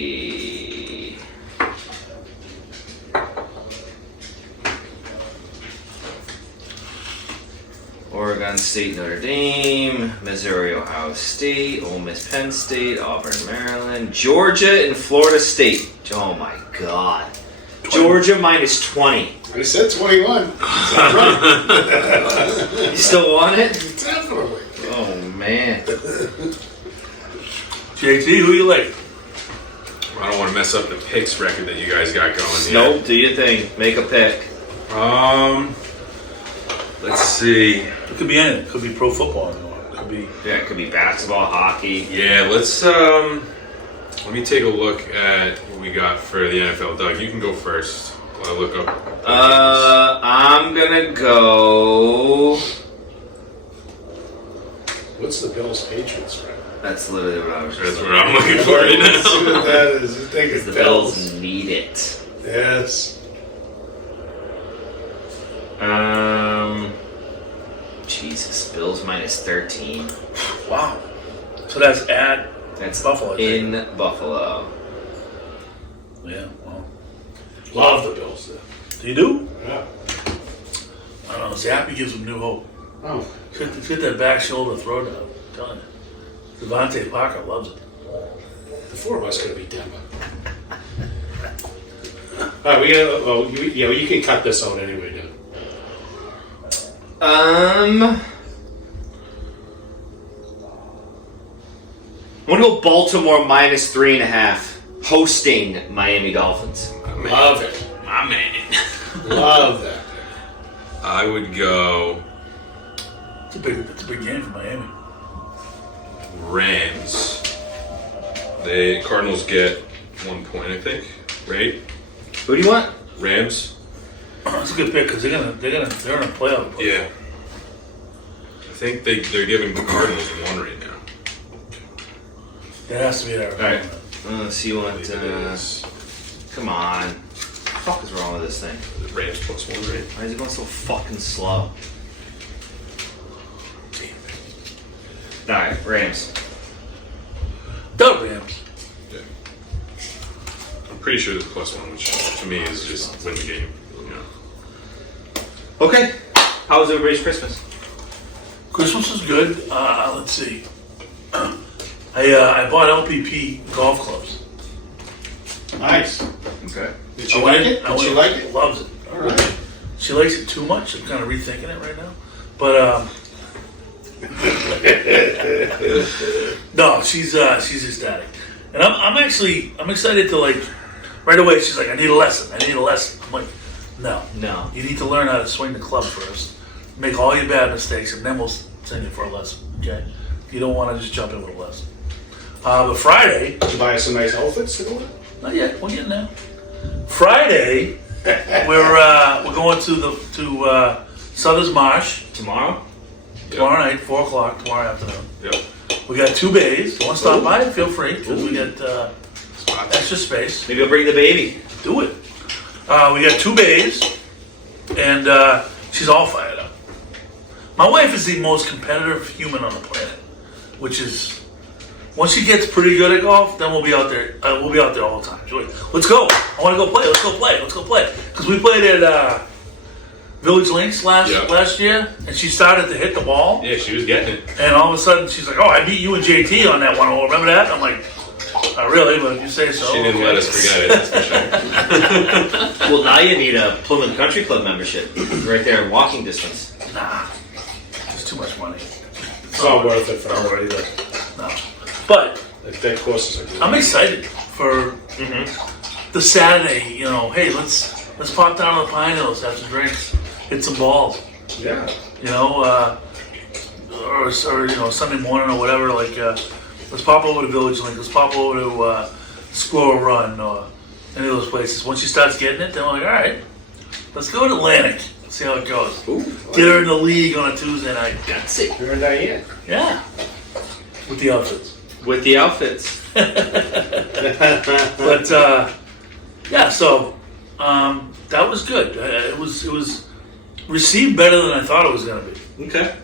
Oregon State, Notre Dame, Missouri, Ohio State, Ole Miss, Penn State, Auburn, Maryland, Georgia, and Florida State. Oh my God. Georgia minus 20. I said 21. Is that right? You still want it? Definitely. Oh man. JT, who you like? I don't want to mess up the picks record that you guys got going. Nope, do your thing. Make a pick. Let's see. It could be anything. It could be pro football. If you want. It could be. Yeah, it could be basketball, hockey. Yeah, let's let me take a look at what we got for the NFL. Doug, you can go first while I look up. I'm gonna go. What's the Bills Patriots record? That's literally what I was. That's what I'm looking for right Let's see what now. that is. You think it's The Bills need it. Yes. Jesus, Bills minus 13. Wow. So that's at That's Buffalo. I think. in Buffalo. Yeah. Well, Love the Bills, though. do you do? Yeah. I don't know. Zappy gives them new hope. Oh. Fit that back shoulder throw down. I'm telling you. Devontae Parker loves it. The four of us could beat Denver. All right, we gotta. Oh, you can cut this out anyway, dude. I'm gonna go Baltimore minus 3.5, hosting Miami Dolphins. Love it. My man. Love that. I would go It's a big game for Miami. Rams. The Cardinals get 1 point, I think. Right? Who do you want? Rams. That's a good pick because they're in a playoff. push. Yeah. I think they're giving the Cardinals 1 right now. It has to be there. All right. So you want? It is. Come on. What the fuck is wrong with this thing? The Rams plus 1, right? Why is it going so fucking slow? All right, Rams. The Rams. Yeah. I'm pretty sure it's plus 1, which to me is just win the game. You know. Okay. How was everybody's Christmas? Christmas was good. Let's see. I bought LPP golf clubs. Nice. Okay. Did she like it? Did she like it? Loves it. All right. She likes it too much. I'm kind of rethinking it right now. But no, she's ecstatic, and I'm excited to like right away. She's like, I need a lesson. I'm like, no, you need to learn how to swing the club first. Make all your bad mistakes, and then we'll send you for a lesson. Okay? You don't want to just jump in with a lesson. But Friday, Did you buy some nice outfits to go with? not yet. We're getting there. Friday, we're going to Southers Marsh Tomorrow? tomorrow night, 4:00 tomorrow afternoon. Yep. We got 2 bays. You want to stop by? Feel free, because we got Spots. extra space. Maybe I'll bring the baby. Do it. We got 2 bays, and she's all fired up. My wife is the most competitive human on the planet, which is once she gets pretty good at golf, then we'll be out there. We'll be out there all the time. She's like, let's go. I want to go play. Let's go play. Because we played at Village Links last year, and she started to hit the ball, Yeah, she was getting it. and all of a sudden she's like, "Oh, I beat you and JT on that one hole. Remember that?" I'm like, "Not really, but if you say so." She didn't let us forget it, that's for sure. Well, now you need a Plymouth Country Club membership. Right there in walking distance. Nah, it's too much money. It's not worth it for her either. No, but That courses are good. I'm excited for the Saturday. You know, hey, let's pop down to the Pine Hills, have some drinks, hit some balls. Yeah. You know, or you know, Sunday morning or whatever. Like, let's pop over to Village Link. Let's pop over to Squirrel Run or any of those places. Once she starts getting it, then we're like, all right, let's go to Atlantic. See how it goes. Ooh. Get her in the league on a Tuesday night. That's it. Her and Diane. Yeah, with the outfits. With the outfits. But yeah, so that was good. It was received better than I thought it was going to be. Okay.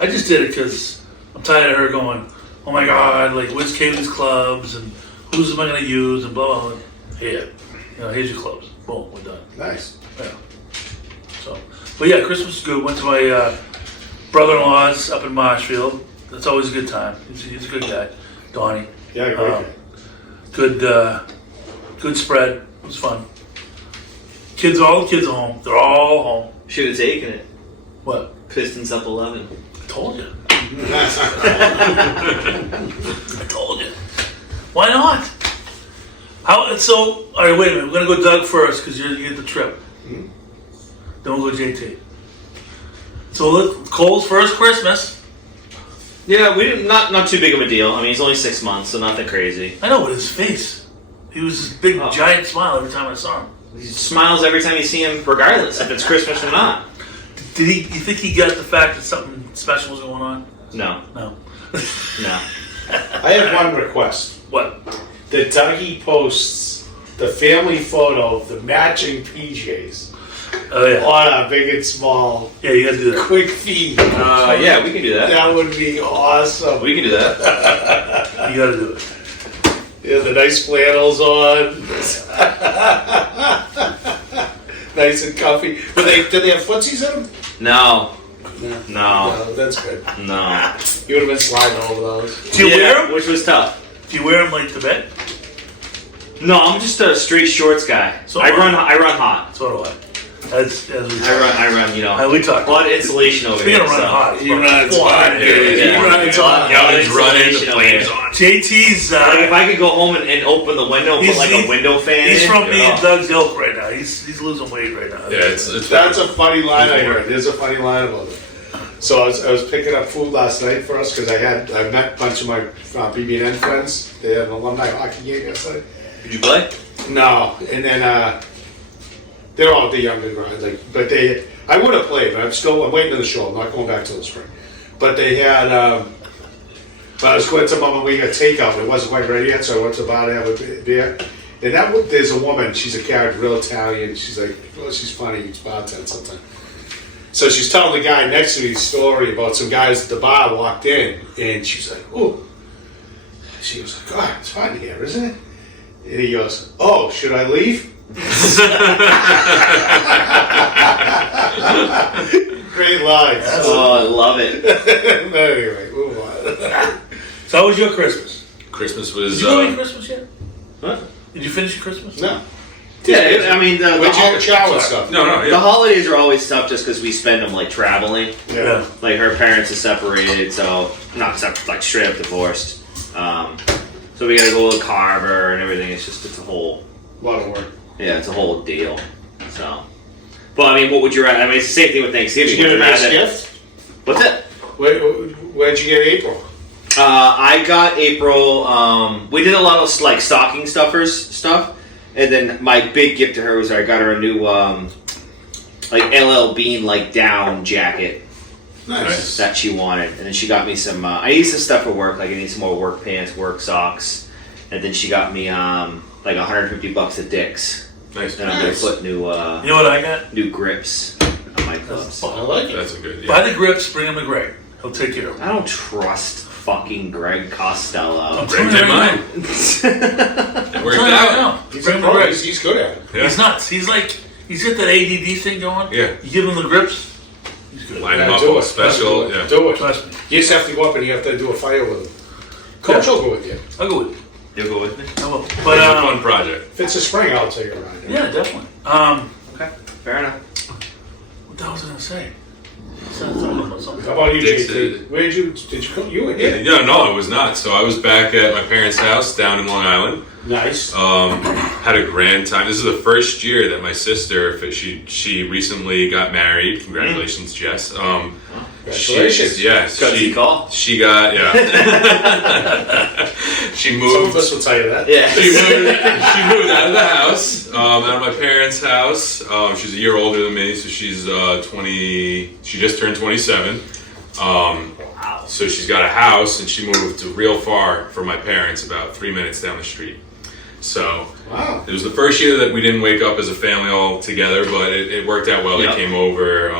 I just did it because I'm tired of her going, oh my God, like where's Kaylee's clubs and who's am I going to use and blah blah blah. Here, you know, here's your clubs. Boom, we're done. Nice. Yeah. So, but yeah, Christmas was good. Went to my brother-in-law's up in Marshfield. That's always a good time. He's a good guy, Donnie. Yeah, great. Good spread. It was fun. All the kids are home. They're all home. Should have taken it. What? Pistons up 11. I told you. I told you. Why not? How? So, all right. Wait a minute. We're gonna go Doug first because you get the trip. Mhm. Then we'll go JT. So Cole's first Christmas. Yeah, we didn't, not too big of a deal. I mean, he's only 6 months, so nothing crazy. I know, but his face. He was this big Oh. giant smile every time I saw him. He smiles every time you see him, regardless if it's Christmas or not. Did he? You think he got the fact that something special was going on? No, No. no. I have one request. What? That Dougie posts the family photo of the matching PJs Oh yeah. on a big and small Yeah, you gotta do that. quick feed. Yeah, we can do that. That would be awesome. We can do that. You gotta do it. Yeah, the nice flannels on. Nice and comfy. Did they have footsies in them? No, No. no, That's good. no. You would have been sliding over those. Do you wear them? Which was tough. Do you wear them like to bed? No, I'm just a straight shorts guy. So I am run I. hot. So do I. As we talk. I run. You know, We talk. a lot of insulation over Speaking here. of running so. hot, You run, it's Boy, hot, dude. Yeah. You run, it's hot. Kelly's running, the Insulation flames over on. JT's. Like if I could go home and open the window and put like a window fan He's in. from me oh. and Doug's ilk right now. He's losing weight right now. Yeah, it's That's a funny line I heard. There's a funny line about it. So I was picking up food last night for us because I met a bunch of my BB&N friends. They had an alumni hockey game yesterday. Did you play? No, and then they're all the younger guys. But I would have played, but I'm waiting on the show. I'm not going back till the spring. But they had. But I was going to Mama. We got takeout. It wasn't quite ready yet, so I went to the bar to have a beer. And there's a woman. She's a character, real Italian. She's like, oh, she's funny. She's bartender sometimes. So she's telling the guy next to me a story about some guys at the bar walked in, and she's like, oh. She was like, God, it's fun here, isn't it? And he goes, oh, should I leave? Great lines. Oh, I love it. Anyway, move on. So how was your Christmas? Christmas Did was. you go eat Christmas yet? Huh? Did you finish your Christmas? No. Yeah, I mean, Where'd you get shower stuff? No, the yeah. holidays are always tough just because we spend them like traveling. Yeah. Like her parents are separated, so not like straight up divorced. So we gotta go to Carver and everything. It's a whole, A lot of work. yeah, it's a whole deal. So, but I mean, what would you rather? I mean, it's the same thing with Thanksgiving. Did you get a Would you nice rather- gift? What's it? Where'd you get April? I got April. We did a lot of like stocking stuffers stuff, and then my big gift to her was I got her a new like LL Bean like down jacket Nice. that she wanted, and then she got me some. I need some stuff for work. Like I need some more work pants, work socks, and then she got me like $150 at Dick's, Nice. and I'm gonna Nice. put new You know what I got? new grips on my gloves. I like it. That's a good. Buy Yeah. the grips, bring them to Greg. He'll take care of them. I don't trust fucking Greg Costello. Greg did mine. It worked out. He's Bring a him to pro. Greg. He's good at it. Yeah. He's nuts. He's like, he's got that ADD thing going. Yeah. You give him the grips, he's good. Line him Yeah, up do with it. special. Do Yeah. it. Do it. Trust me. You just have to go up and you have to do a fire with him. Coach will go with you. I'll go with you. You'll go with me? I will. But But, it's a fun project. If it's a spring, I'll take it around. yeah, definitely. Okay, fair enough. What the hell was I going to say? Something. How about you, Dick's JT? Where did you come? You were here. Yeah, no, it was not. So I was back at my parents' house down in Long Island. Nice. Had a grand time. This is the first year that my sister, she recently got married. Congratulations, Jess. Congratulations. Gutsy call. She got she Some moved. of us will tell you that. Yeah. She moved out of the house, out of my parents' house. She's a year older than me, so she's 20. She just turned 27. So she's got a house, and she moved to real far from my parents, about 3 minutes down the street. So Wow. it was the first year that we didn't wake up as a family all together, but it worked out well. Yep. They came over.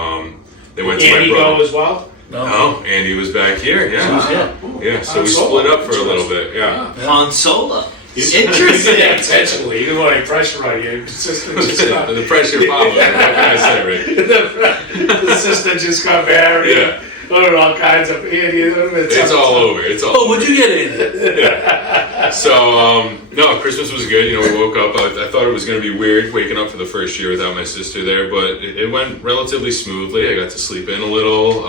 They went to Andy my brother. go as well? No, Andy was back here. Yeah, yeah. So we Solo. split up for a little bit. Yeah. Han Solo. Yeah, Interesting. intentionally. You didn't want any pressure on you. The pressure followed. What can I say, Rick? The sister just got married. Yeah. All kinds of idiots. It's all over. It's all. Oh, what'd you get in? Yeah. So no, Christmas was good. You know, we woke up. I thought it was going to be weird waking up for the first year without my sister there, but it went relatively smoothly. I got to sleep in a little.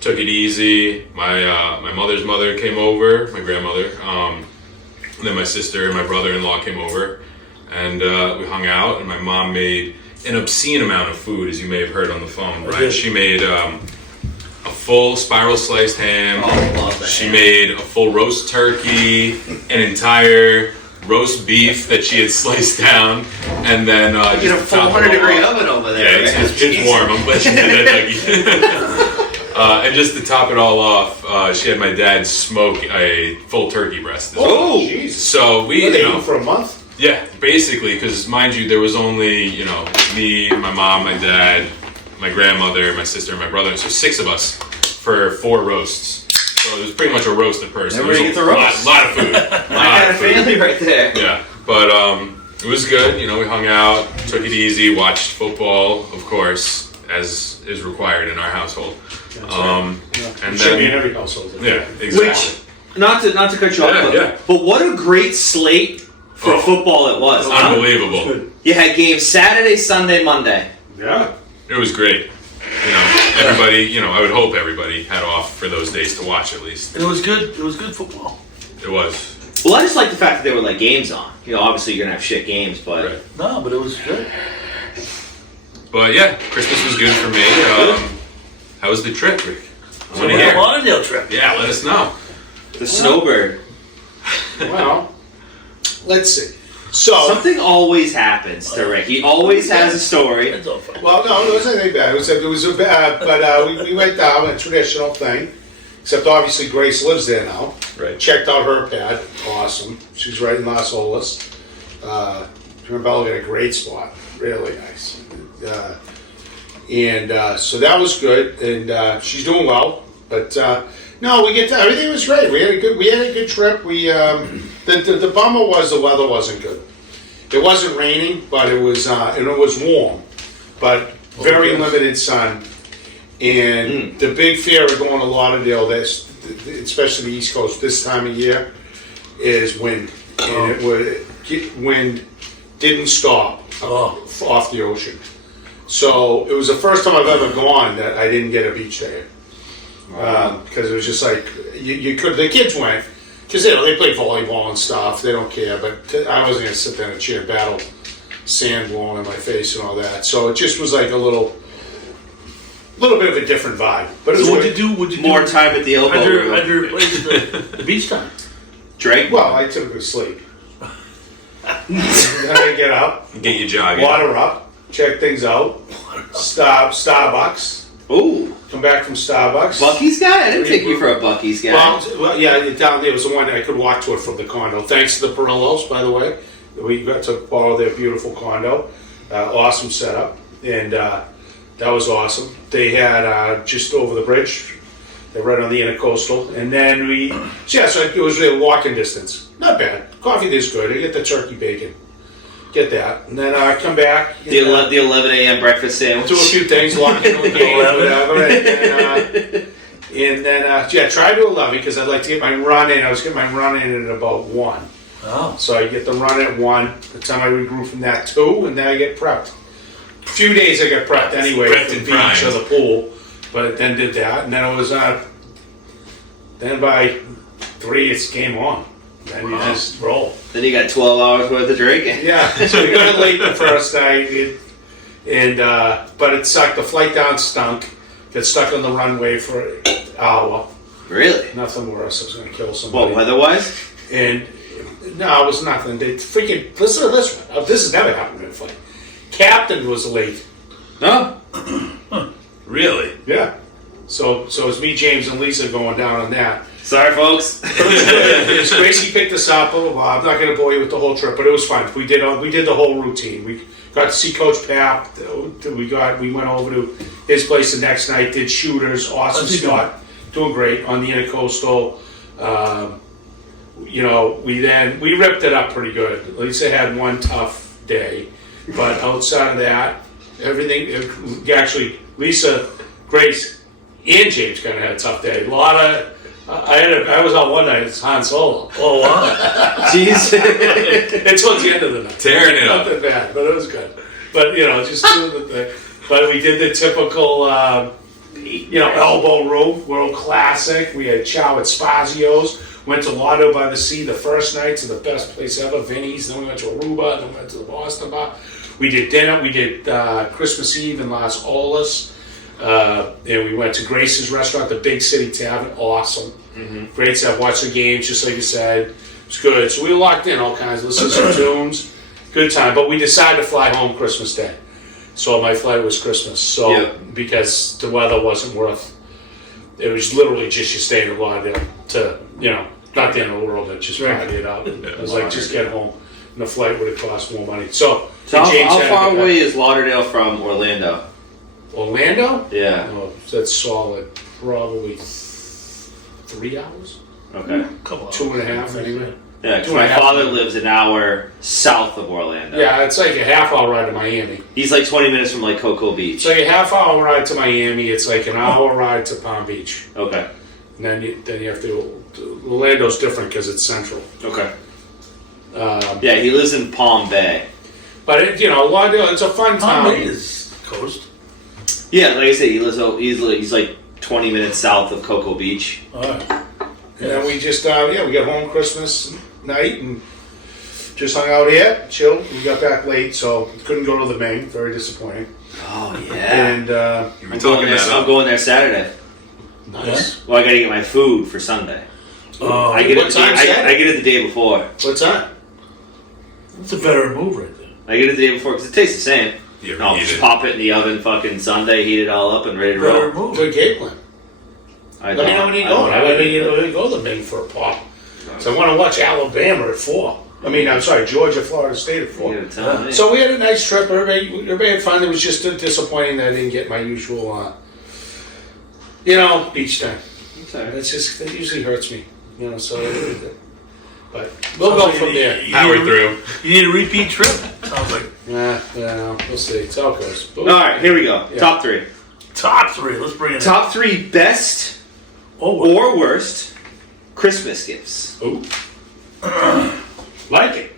Took it easy. My mother's mother came over. My grandmother. And then my sister and my brother-in-law came over, and we hung out. And my mom made an obscene amount of food, as you may have heard on the phone. Right? did. She made a full spiral sliced ham. Oh, love that. She made a full roast turkey, an entire roast beef that she had sliced down, and then You get a just to top it 400-degree all off- oven over Yeah, there. it's warm. I'm glad she did that, Dougie. And just to top it all off, she had my dad smoke a full turkey breast. as well. Oh, jeez. So we, What, they you know, eat for a month? yeah, basically, because mind you, there was only, me, my mom, my dad, my grandmother, my sister, and my brother. So 6 of us for 4 roasts. So it was pretty much a roast a person. Everybody It was gets a roast. lot of food. My kind of family right there. Yeah, but it was good. We hung out, took it easy, watched football, of course, as is required in our household. And It should be in then, every household. yeah, exactly. Which, not to cut you off, Yeah. but what a great slate for Oh. football it was. Unbelievable. You had games Saturday, Sunday, Monday. Yeah. It was great. Everybody, I would hope everybody had off for those days to watch at least. And it was good. It was good football. It was. Well, I just like the fact that there were like games on. Obviously you're gonna have shit games, but Right. No, but it was good. But yeah, Christmas was good for me. How was the trip, Rick? I So want we to had a hear. Lauderdale trip. Yeah, let us know. the snowbird. Well, let's see. So, Something always happens to Rick. He always has a story. That's all fine. well, no, it wasn't anything bad. It was a bad, but we went down, a traditional thing. Except obviously Grace lives there now. Right. Checked out her pad. Awesome. She's right in Las Olas. Her and Bella got a great spot. Really nice. So that was good, and she's doing well. But no, everything was great. We had a good trip. The bummer was the weather wasn't good. It wasn't raining, but it was warm, but very limited sun. And the big fear of going to Lauderdale, especially the East Coast this time of year, is wind. And it would wind didn't stop off the ocean. So it was the first time I've ever gone that I didn't get a beach day. Because it was just like, you could, the kids went, because they play volleyball and stuff, they don't care, but I wasn't going to sit there in a chair and battle sand blowing in my face and all that. So it just was like a little bit of a different vibe. But it was What'd you do? More time at the elbow. How'd you replace the beach time? Drink? Well, I typically sleep. Then I get up, Get you jogging. water up, check things out, Starbucks, Ooh. come back from Starbucks. Bucky's guy? I didn't take you for a Bucky's guy. Well, yeah, down there was the one that I could walk to it from the condo. Thanks to the Perillos, by the way. We got to borrow their beautiful condo. Awesome setup. And that was awesome. They had just over the bridge. They're right on the intercoastal. And then so it was really walking distance. Not bad. Coffee is good. I get the turkey bacon. Get that. And then I come back. The 11 a.m. breakfast sandwich. Do a few things, lock into the game, whatever. And then try to 11 because I'd like to get my run in. I was getting my run in at about 1. Oh. So I get the run at 1. By the time I regroup from that 2, and then I get prepped. A few days I got prepped anyway Prepped for the and beach primed. or the pool. But then did that, and then it was then by 3 it's game on. Then you just roll. Then you got 12 hours worth of drinking. Yeah, so we got late the first night, but it sucked. The flight down stunk. Got stuck on the runway for an hour. Really? Nothing worse. I was going to kill somebody. What, weather-wise? And no, it was nothing. They freaking listen to this one. This has never happened in a flight. Captain was late. No. Really? Yeah. So it's me, James, and Lisa going down on that. Sorry, folks. It was Gracie picked us up. Blah, blah, blah. I'm not going to bore you with the whole trip, but it was fun. We did the whole routine. We got to see Coach Pap. We went over to his place the next night. Did shooters. Awesome Scott, doing great on the intercoastal. We ripped it up pretty good. Lisa had one tough day, but outside of that, everything. Actually, Lisa, Grace, and James kind of had a tough day. A lot of. I was on one night. It's Han Solo. Oh, wow. Jeez. It's towards the end of the night. Tearing it up. Nothing bad, but it was good. But just doing the thing. But we did the typical, elbow room, world classic. We had chow at Spazio's. Went to Lotto by the Sea the first night, to the best place ever, Vinny's. Then we went to Aruba. Then we went to the Boston Bar. We did dinner. We did Christmas Eve in Las Olas. And we went to Grace's restaurant, the Big City Tavern. Awesome. Mm-hmm. Great stuff. Watched the games, just like you said. It's good. So we were locked in all kinds. Listened to some tunes. Good time. But we decided to fly home Christmas Day. So my flight was Christmas. So because the weather wasn't worth. It was literally just you stayed in Lauderdale to not the end of the world, but just party it up. It was like just get home, and the flight would have cost more money. So how far away is Lauderdale from Orlando? Orlando? Yeah. Oh, that's solid. Probably 3 hours. Okay. Couple hours. 2.5 anyway. Yeah, 'cause 2.5 my father hours. lives an hour south of Orlando. Yeah, it's like a half-hour ride to Miami. He's like 20 minutes from like Cocoa Beach. It's like a half-hour ride to Miami. It's like an hour ride to Palm Beach. Okay. And then you have to. Orlando's different because it's central. Okay. Yeah, he lives in Palm Bay. But Lauderdale, it's a fun town. Palm Bay is coast. Yeah, like I said, he's like 20 minutes south of Cocoa Beach. All right. And then we just, we got home Christmas night and just hung out here, chilled. We got back late, so couldn't go to the main. Very disappointing. Oh, yeah. And, You were talking that I'm up. going there Saturday. nice. Well, I gotta get my food for Sunday. Oh, I get what it. time Saturday? I get it the day before. What's that? that's a veteran move right there. I get it the day before because it tastes the same. You ever I'll eat just it? pop it in the oven fucking Sunday, heat it all up, and ready to roll. Veteran move. Good game plan. I Let me know when you're going. I didn't go to the main for a pop. So I want to watch Alabama at 4. I'm sorry, Georgia, Florida State at 4. You gotta tell me. So we had a nice trip. Everybody had fun. It was just disappointing that I didn't get my usual, beach time. Okay. That usually hurts me, but we'll go from there. Power through. You need a repeat trip. Sounds like Yeah, we'll see. It's how it goes. All right, here we go. Yeah. Top 3. Top three. Let's bring it Top 3 best in. Oh, or worst Christmas gifts. Ooh. Like it.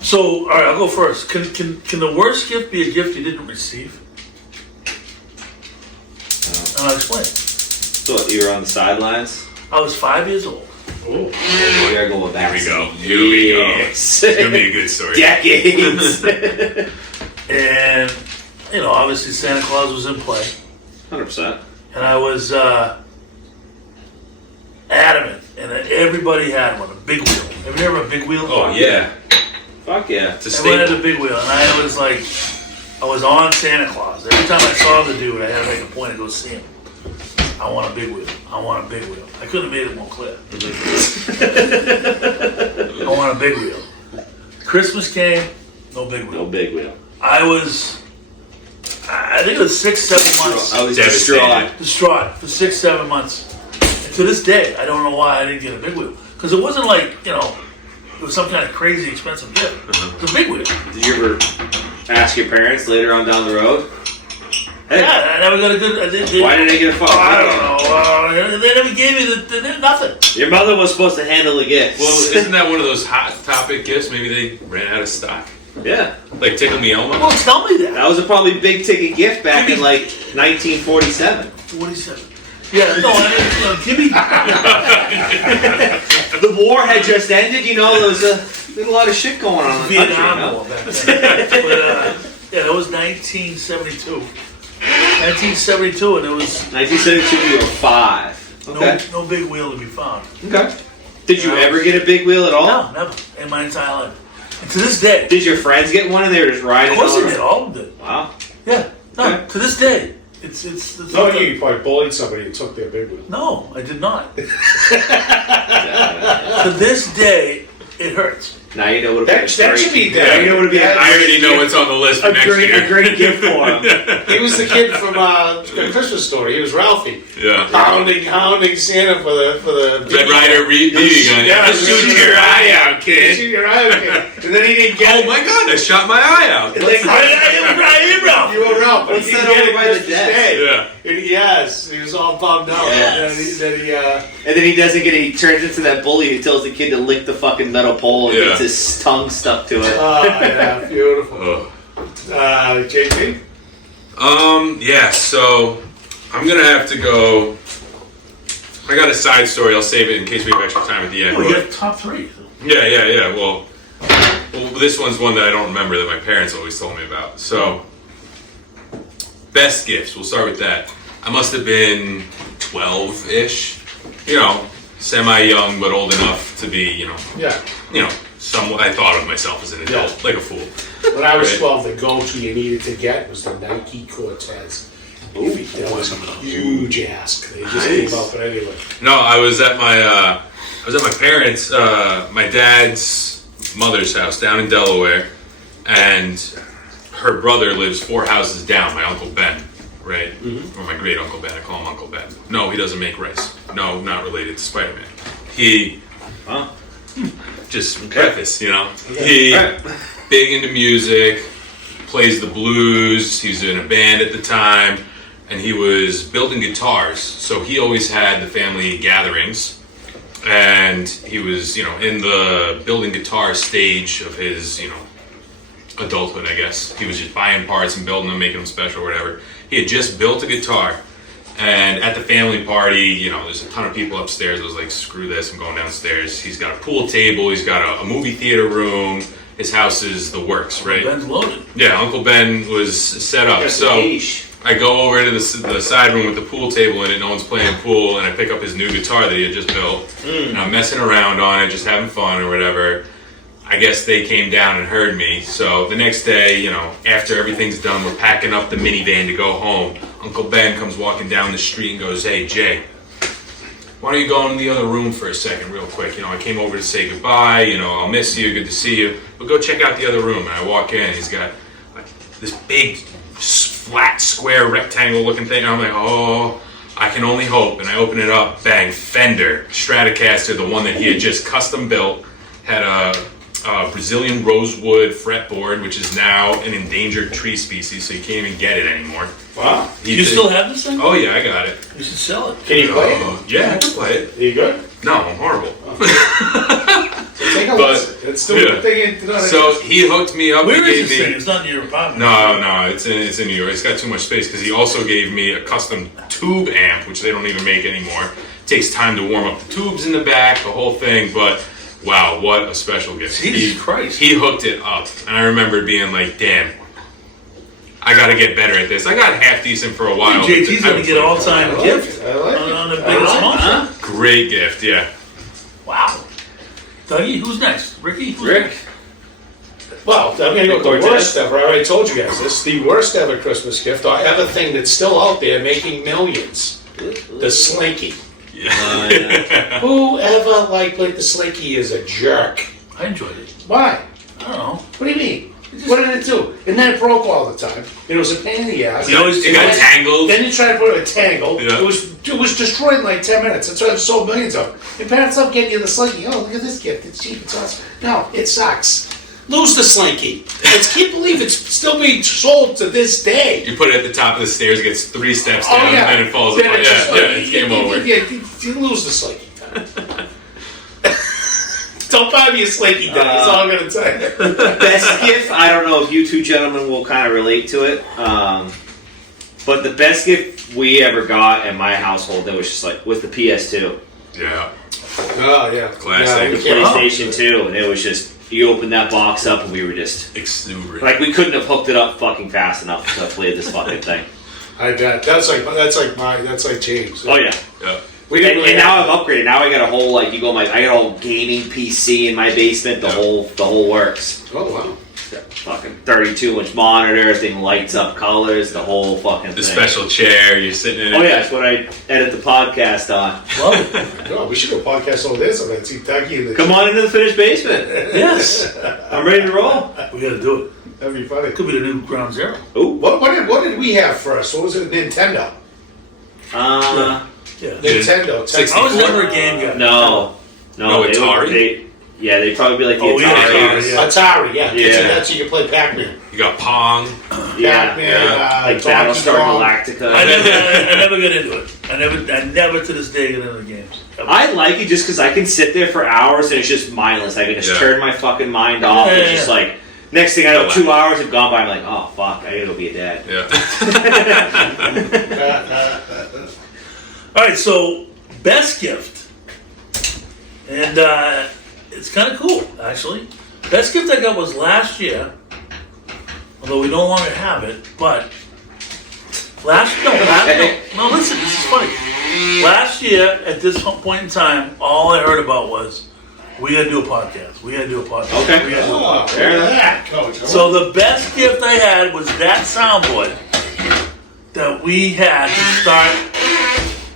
So, all right, I'll go first. Can the worst gift be a gift you didn't receive? And I'll explain. So you were on the sidelines? I was 5 years old. Ooh. We gotta go with that. Here we go. Here we go. Yes. It's gonna be a good story. Decades. And, you know, obviously Santa Claus was in play. 100%. And I was adamant. And everybody had one, a big wheel. Have you ever had a big wheel? Oh yeah, Fuck yeah. it's a Everyone had staple. a big wheel. And I was like, I was on Santa Claus. Every time I saw the dude, I had to make a point to go see him. I want a big wheel. I want a big wheel. I couldn't have made it more clear. I want a big wheel. Christmas came, no big wheel. No big wheel. I think it was 6-7 months. I was Devastated. Distraught for 6-7 months. And to this day, I don't know why I didn't get a big wheel. Because it wasn't like, you know, it was some kind of crazy expensive gift. It was a big wheel. Did you ever ask your parents later on down the road? Hey, Yeah, I never got a good. why did they get a fucking I don't know. They never gave me they did nothing. Your mother was supposed to handle the gifts. Well, isn't that one of those hot topic gifts? Maybe they ran out of stock. Yeah. Like Tickle Me Elmo. Well, tell me that. That was a probably big ticket gift back in like 1947. 47. Yeah, no, give me. The war had just ended, you know, there was a lot of shit going on in the country, you Vietnam know? War back then. But yeah, that was 1972. 1972, and it was 1972, you were 5. Okay. no big wheel to be found. Okay. Did you ever get a big wheel at all? No, never in my entire life. And to this day, Did your friends get one and they were just riding? of course all they did. around? All of them did. Wow. Yeah. No, Okay. to this day, it's No, you probably bullied somebody and took their big wheel. No, I did not. To this day, it hurts. Now you know what That should be Now there. you know what would be I already know what's on the list for a next great year. gift for him. He was the kid from the Christmas Story. He was Ralphie, Yeah. hounding Santa for the Red Ryder BB gun. Yeah, Shoot your eye out, kid. Shoot your eye out, kid. And then he didn't get Oh it. my god, I shot my eye out. You were Ralph, but What's he that didn't get over it by the Christmas desk? Day. Yeah. Yes, he was all bummed out. Yes. And And then he doesn't get it. He turns into that bully who tells the kid to lick the fucking metal pole and Yeah. gets his tongue stuck to it. oh yeah, beautiful. Oh. JP? Yeah, so I'm gonna have to go. I got a side story. I'll save it in case we have extra time at the end. Oh, you but- got top 3. Yeah. Well, this one's one that I don't remember that my parents always told me about. So, best gifts. We'll start with that. I must have been 12-ish. You know, semi-young but old enough to be, Yeah. somewhat. I thought of myself as an adult, Yeah. like a fool. When I was Right. 12, the go-to you needed to get was the Nike Cortez. Ooh, That was a huge ask. They just Nice. came up, but anyway. No, I was at my parents', my dad's mother's house down in Delaware, and her brother lives 4 houses down. My Uncle Ben, right, or my great Uncle Ben. I call him Uncle Ben. No, he doesn't make rice. No, not related to Spider-Man. He Huh? just preface, he big into music, plays the blues. He was in a band at the time. And he was building guitars, so he always had the family gatherings, and he was, in the building guitar stage of his, adulthood, I guess. He was just buying parts and building them, making them special, or whatever. He had just built a guitar, and at the family party, there's a ton of people upstairs. I was like, screw this, I'm going downstairs. He's got a pool table, he's got a movie theater room. His house is the works, right? Ben's loaded. Yeah, Uncle Ben was set up, so... Yeesh. I go over to the side room with the pool table in it, no one's playing pool, and I pick up his new guitar that he had just built, and I'm messing around on it, just having fun or whatever. I guess they came down and heard me, so the next day, after everything's done, we're packing up the minivan to go home. Uncle Ben comes walking down the street and goes, "Hey, Jay, why don't you go in the other room for a second real quick? I came over to say goodbye, I'll miss you, good to see you, but go check out the other room." And I walk in, he's got this big, flat, square, rectangle-looking thing. And I'm like, oh, I can only hope. And I open it up, bang, Fender Stratocaster, the one that he had just custom built, had a Brazilian rosewood fretboard, which is now an endangered tree species, so you can't even get it anymore. Wow. Do you still have this thing? Oh yeah, I got it. You should sell it. Can you play it? Yeah, I can play it. Are you good? No, I'm horrible. Take a listen. It's still a thing. So he hooked me up. Where he is gave this me, thing? It's not in your apartment. No, it's in New York. It's got too much space because he also gave me a custom tube amp, which they don't even make anymore. Takes time to warm up the tubes in the back, the whole thing, but wow, what a special gift. Jesus Christ. He hooked it up, and I remember being like, damn, I gotta get better at this. I got half decent for a while. JT's going to get all-time gift I like it. on the biggest sponsor. Great gift, yeah. Wow. Dougie, who's next? Ricky? Who's Rick. next? Well, I'm going to go with the Cortez. worst ever. I already told you guys this. The worst ever Christmas gift, or ever thing that's still out there making millions. The Slinky. Yeah. Whoever liked the Slinky is a jerk. I enjoyed it. Why? I don't know. What do you mean? What did it do? And then it broke all the time. It was a pain in the ass. You always- It got tangled. Then you try to put it in a tangle. Yeah. It was destroyed in like 10 minutes. That's why I've sold millions of them. Your parents love getting you the Slinky. Oh, look at this gift. It's cheap. It's awesome. No, it sucks. Lose the Slinky. I can't believe it's still being sold to this day. You put it at the top of the stairs, it gets 3 steps down, Oh, yeah. and then it falls Then apart. it's just It's game over. You lose the Slinky. Don't buy me a Slinky, Daddy. That's all I'm going to tell you. Best gift, I don't know if you two gentlemen will kind of relate to it, but the best gift we ever got in my household that was just was the PS2. Yeah. Oh, yeah. Classic. The PlayStation 2, and it was just, you opened that box up and we were just, Exuberant. we couldn't have hooked it up fucking fast enough to play this fucking thing. I bet. That's like James. Oh yeah. Yeah. We didn't really And now have- I've upgraded. Now I got a whole I got a whole gaming PC in my basement. The whole works. Oh, wow. Fucking 32-inch monitor. Everything lights up colors. The whole fucking The thing. special chair, you're sitting in it. Oh yeah, that's what I edit the podcast on. Well, No, we should do a podcast over this. I'm going to see Dougie in the... Come on into the finished basement. yes. I'm ready to roll. We got to do it. That'd be funny. It could be the new Ground Zero. Ooh. What did we have first? What was it? Nintendo. Yeah. Nintendo. I was never a game guy. No, No, they Atari? they'd probably be like the Oh, we had Atari. Atari, yeah. Atari, yeah. Yeah. That's you can play Pac-Man. You got Pong. Yeah, Pac-Man, like Donkey Battlestar Kong. Galactica. I never got into it. I never to this day get into the games. I like it just because I can sit there for hours and it's just mindless. I can just Yeah. turn my fucking mind off. Yeah, It's yeah, just yeah. like, next thing I know, 2 hours have gone by. I'm like, oh fuck, I gotta go be a dad. Yeah. All right, so best gift, and it's kind of cool actually. Best gift I got was last year, although we no longer have it. But no, listen, this is funny. Last year at this point in time, all I heard about was we got to do a podcast. We got to do a podcast. Okay. We gotta do a Oh, podcast. fair enough, Coach. So the best gift I had was that soundboard that we had to start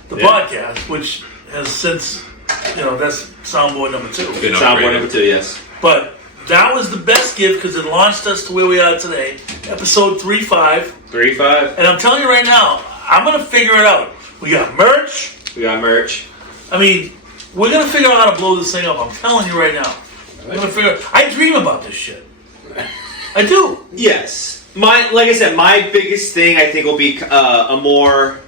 the podcast, which has since, that's soundboard number 2. Been Soundboard upgraded. number 2, yes. But that was the best gift because it launched us to where we are today, episode 3.5. 3-5. And I'm telling you right now, I'm going to figure it out. We got merch. We got merch. I mean, we're going to figure out how to blow this thing up. I'm telling you right now. We're going to figure I dream about this shit. I do. Yes. Like I said, my biggest thing I think will be a more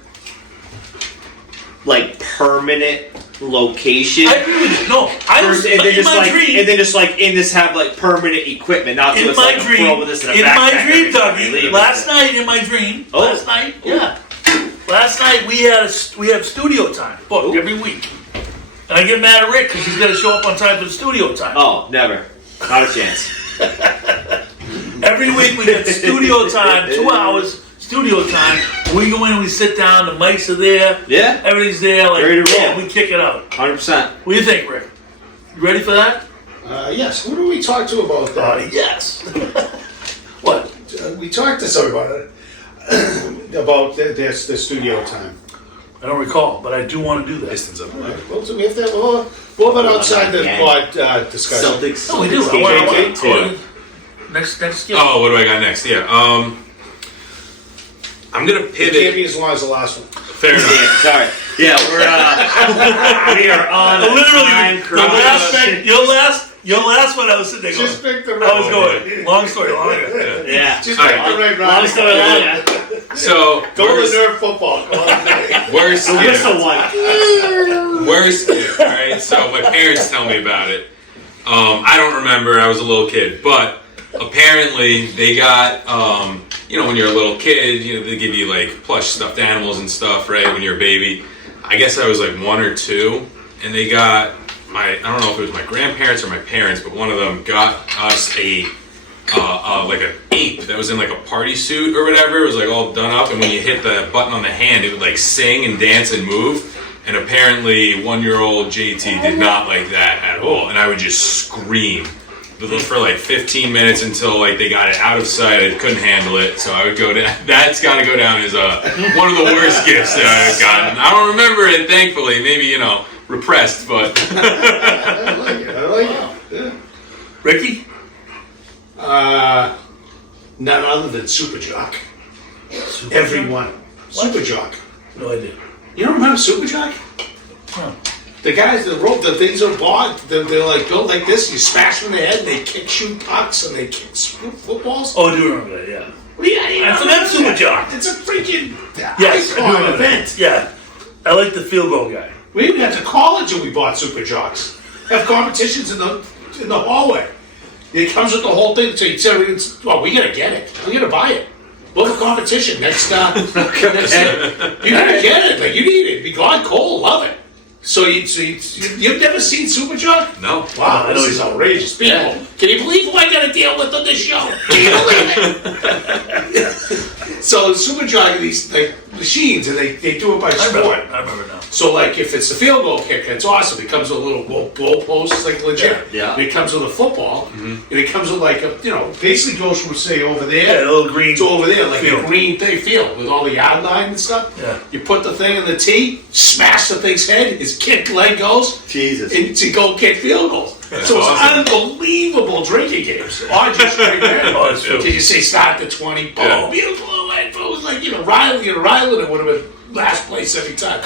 permanent location. I agree with you. No, I was First, and then in just my dream. and then just in this have permanent equipment. Not so In it's my like dream, a pro with this in a in my backpack dream, every time we Dougie, leave. last night in my dream, Oh. last night, yeah, last night we have studio time booked Ooh. every week, and I get mad at Rick because he's got to show up on time for the studio time. Oh, never. Not a chance. Every week we get studio time, 2 hours studio time. We go in and we sit down. The mics are there. Yeah. Everything's there. Ready to roll. Yeah, we kick it out. 100%. What do you think, Rick? You ready for that? Yes. Who do we talk to about that? Yes. What? We talked to somebody about the studio time. I don't recall, but I do want to do that. Pistons up. All right. Well, so we have to. What about outside the pod discussion? Celtics. No, we do. Celtics I game want- day. Next skill. Oh, what do I got next? Yeah. I'm gonna It can't pivot. be as long as the last one. Fair enough. Yeah, sorry. Yeah, we are on Literally, time your Your last one, I was sitting there going. Just pick the I right was going. Long story longer. Yeah. Just All pick right. the right Long round. story longer. So Go to worst, the Nerf football. Come on. worst The gift. whistle one. Worst gift. All right. So my parents tell me about it. I don't remember. I was a little kid, but apparently they got. When you're a little kid, they give you like plush stuffed animals and stuff, right? When you're a baby. I guess I was like 1 or 2, and they got I don't know if it was my grandparents or my parents, but one of them got us like an ape that was in like a party suit or whatever. It was like all done up, and when you hit the button on the hand, it would like sing and dance and move. And apparently 1-year-old JT did not like that at all, and I would just scream for like 15 minutes until like they got it out of sight. I couldn't handle it, so I would go down. That's got to go down as one of the worst gifts that I've gotten. I don't remember it, thankfully. Maybe repressed, but I like it. Yeah. Ricky? None other than Super Jock. Everyone. Super Jock. No idea. You don't remember Super Jock? Huh. The guys that wrote the things are bought, they're like built like this. You smash them in the head, and they kick shoot pucks, and they kick footballs. Oh, I do remember that, yeah. I forgot Super Jock. It's a freaking Yes, I do icon remember event. that. Yeah. I like the field goal guy. We even got to college and we bought Super Jocks. Have competitions in the hallway. It comes with the whole thing. So you tell me, well, we gotta get it. We gotta buy it. We'll have a competition next. You gotta get it. Like you need it. Be gone cold. Love it. So you've never seen Super Jock? no. Wow, this is outrageous. People, can you believe who I got to deal with on this show? Can you believe it? So Super Jock are these like machines, and they do it by sport. I remember now. So like if it's a field goal kicker, it's awesome. It comes with a little goal post, it's like legit. Yeah. And it comes with a football, and it comes with like basically goes from say over Yeah, there a little green. to over there, like field. a green thing field with all the yard line and stuff. Yeah. You put the thing in the tee, smash the thing's head, his kick leg goes, Jesus. and to go kick field goals. That's So it's awesome. unbelievable drinking games. Or just right there. Oh, it's true. Did you say start at the 20? Boom, Yeah. you blew it. It was like, Riley and Riley would have been last place every time.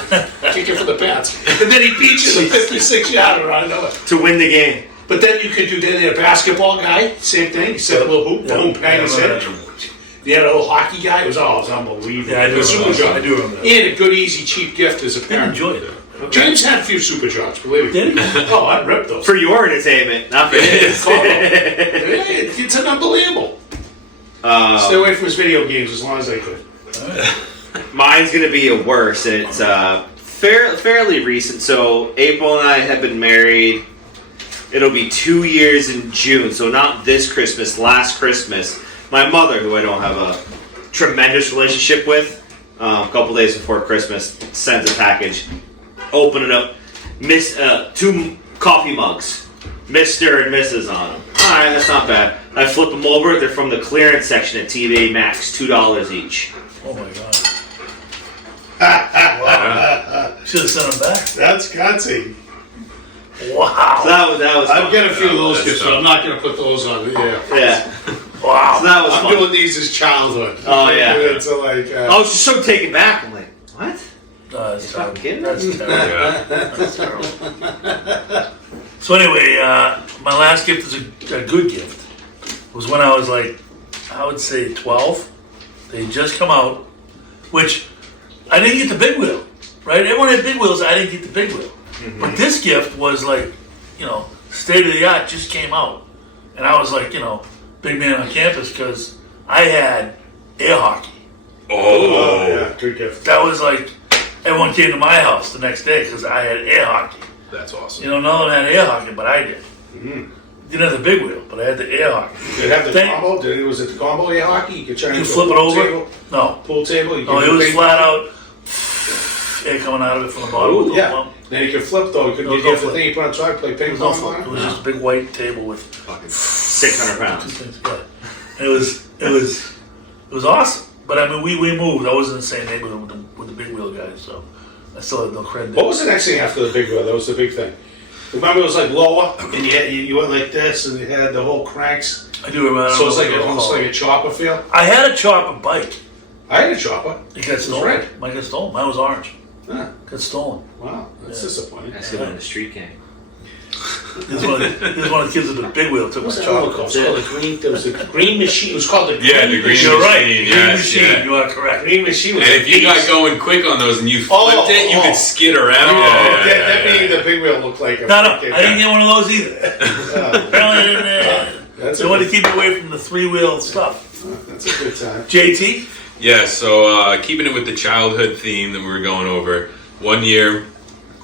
Kicking for the Pats. And then he beat you the 56-yarder out of nowhere. To win the game. But then you could do that. A basketball guy, same thing. He set a little hoop, boom, bang his head. You had a little hockey guy. It was unbelievable. Yeah, I do It was remember Super that. Jock. I do remember that. And a good, easy, cheap gift as a I parent. enjoyed it. James had a few Super Jocks, believe me. Did he? Oh, I ripped those. For your entertainment, not for his. It's an unbelievable. Stay away from his video games as long as I could. Mine's gonna be a worse, and it's fairly recent. So April and I have been married. It'll be 2 years in June, so not this Christmas. Last Christmas, my mother, who I don't have a tremendous relationship with, a couple days before Christmas, sends a package. Open it up, 2 coffee mugs, Mr. and Mrs. on them. All right, that's not bad. I flip them over. They're from the clearance section at TVA Max, $2 each. Oh my god. Wow. Should have sent him back. That's gutsy. Wow. So that was I've fun. got a few of those That's gifts, but I'm not going to put those on. Yeah. Yeah. Wow. So that was I'm fun. doing these as childhood. Oh, yeah. It's like, I was just so taken back. I'm like, what? That's terrible. fucking kidding? That's terrible. Yeah. That's terrible. So anyway, my last gift is a good gift. It was when I was like, I would say 12. They had just come out, which I didn't get the big wheel, right? Everyone had big wheels. I didn't get the big wheel. But this gift was like, state of the art, just came out. And I was like, big man on campus because I had air hockey. Oh. yeah, good gift. That was like, everyone came to my house the next day because I had air hockey. That's awesome. No one had air hockey, but I did. Didn't have the big wheel, but I had the air hockey. Did it have the Thank- combo? Was it the combo air hockey? You could turn You it flip to it a pool over? table. No. Pool table. You No, could it do was big- flat out air coming out of it from the bottom with the Yeah. lump. Then you could flip though. You could No, you no have the flip. thing you put on top, play It ping was no pong flip. on It it. was just a big white table with Fucking 600 two pounds. things. Yeah. And it was awesome. But I mean, we moved. I wasn't in the same neighborhood with the big wheel guys, so I still had no credit. What was the next thing after the big wheel? That was the big thing. Remember, it was like lower, and you went like this, and it had the whole cranks. I do remember. I don't So it's know like what they were almost called. like a chopper feel. I had a chopper bike. I had a chopper. It got stolen. red. Mine got stolen. Mine was orange. Huh. Got stolen. Wow, that's Yeah. disappointing. That's good in the street gang. He was one of the kids with the big wheel. Took my What's that other called? chocolate. It was called the green. There was the green machine. It was called the green. Yeah, the green machine. You're right. machine, Green yes, machine. yeah. You are correct. Green machine. Was And if you a got beast. going quick on those and you flipped it, you could skid around. That made the big wheel look like a. No, I freaking- didn't get one of those either. Apparently, That's they a wanted to good- keep me away from the three-wheel stuff. That's a good time. JT? Yeah, so keeping it with the childhood theme that we were going over, one year,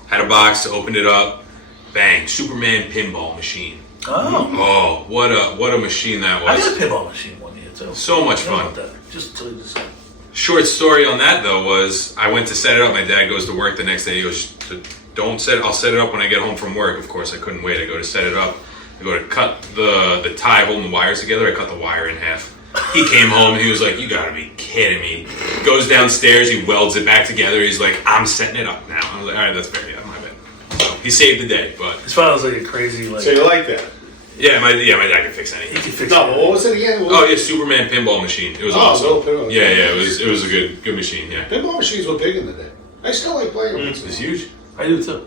had a box, opened it up, bang, Superman pinball machine. Oh. Oh, what a machine that I was. had a pinball machine one year, too. So much I don't know fun. about that. Just until you just... Short story on that though was I went to set it up. My dad goes to work the next day. He goes, "Don't set it. I'll set it up when I get home from work." Of course, I couldn't wait. I go to set it up. I go to cut the tie holding the wires together. I cut the wire in half. He came home and he was like, "You gotta be kidding me!" Goes downstairs. He welds it back together. He's like, "I'm setting it up now." I was like, "All right, that's fair. Yeah, my bad." So he saved the day, but His father was like a crazy, like... So you like that? yeah, my dad can fix He anything. could fix No, it. but what was it again? What Oh was yeah, Superman pinball machine. It was Oh, awesome. little pinball. Yeah, it was a good machine. Yeah, Pinball machines were big in the day. I still like playing them. it was huge. I do, too.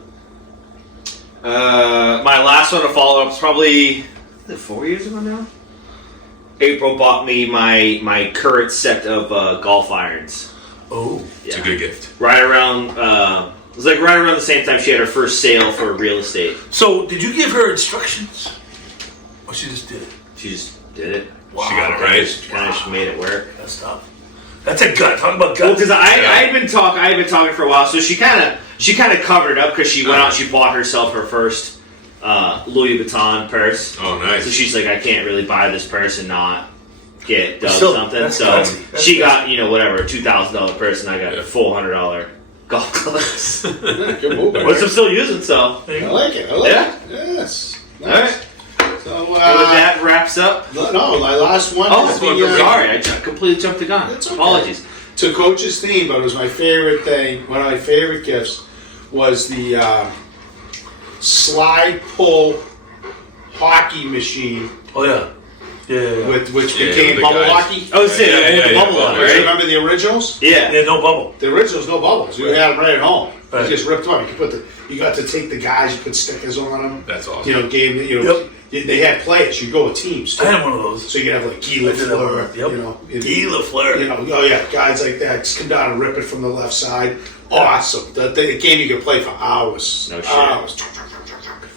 My last one to follow up is probably 4 years ago now. April bought me my current set of golf irons. Oh. It's a good gift. Right around, it was like right around the same time she had her first sale for real estate. So, did you give her instructions? Or she just did it? She just did it. She got it right. Kind of just made it work. That's tough. That's a gut. Talk about Well, guts. because I had been talking for a while, so she kind of covered it up because she went out, she bought herself her first Louis Vuitton purse. Oh, nice. So she's like, I can't really buy this purse and not get Doug Still, something. that's So classy. That's she classy. got whatever a $2,000 purse, and I got Yeah. $400 golf clubs, Good move. which I'm still using. So There you I go. like it. I like Yeah. it. Yes. all Nice. right, So, and with that wraps up. no, my last one. Oh, is the, sorry, I completely jumped the gun. It's okay. Apologies. To Coach's theme, but it was my favorite thing. One of my favorite gifts was the slide pull hockey machine, Oh, yeah. Yeah. which Yeah, became the bubble guys. hockey. I was saying Yeah, the yeah, bubble yeah, one, Do you right? remember the originals? Yeah. Yeah, no bubble. The originals, no bubbles. You had them right at home. Right. You just ripped them up. You got to take the guys. You put stickers on them. That's awesome. You know, they had players. You go with teams too. I had one of those. So you could have like Guy I did have one. Lafleur, Yep. you know, Guy Lafleur. you know, oh yeah, guys like that just come down and rip it from the left side. Awesome. The game you could play for hours. No shit. Hours.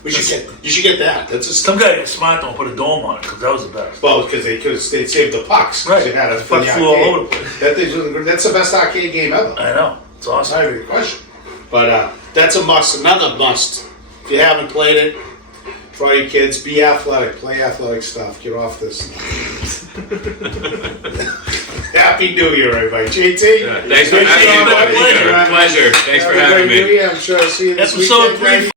You should get that. That's just Some guy was smart don't put a dome on it because that was the best. well because they'd save the pucks. 'Cause Right. You had The it pucks flew all over the place. That's the best arcade game ever. I know. It's awesome. Not even a question. But that's a must. Another must. If you haven't played it, for your kids, be athletic. Play athletic stuff. Get off this. Happy New Year, everybody. JT. Yeah, thanks for Good having seeing me, you, buddy. my pleasure. Pleasure. Thanks Have for a having great New me. Year. I'm sure I'll see you this Episode weekend.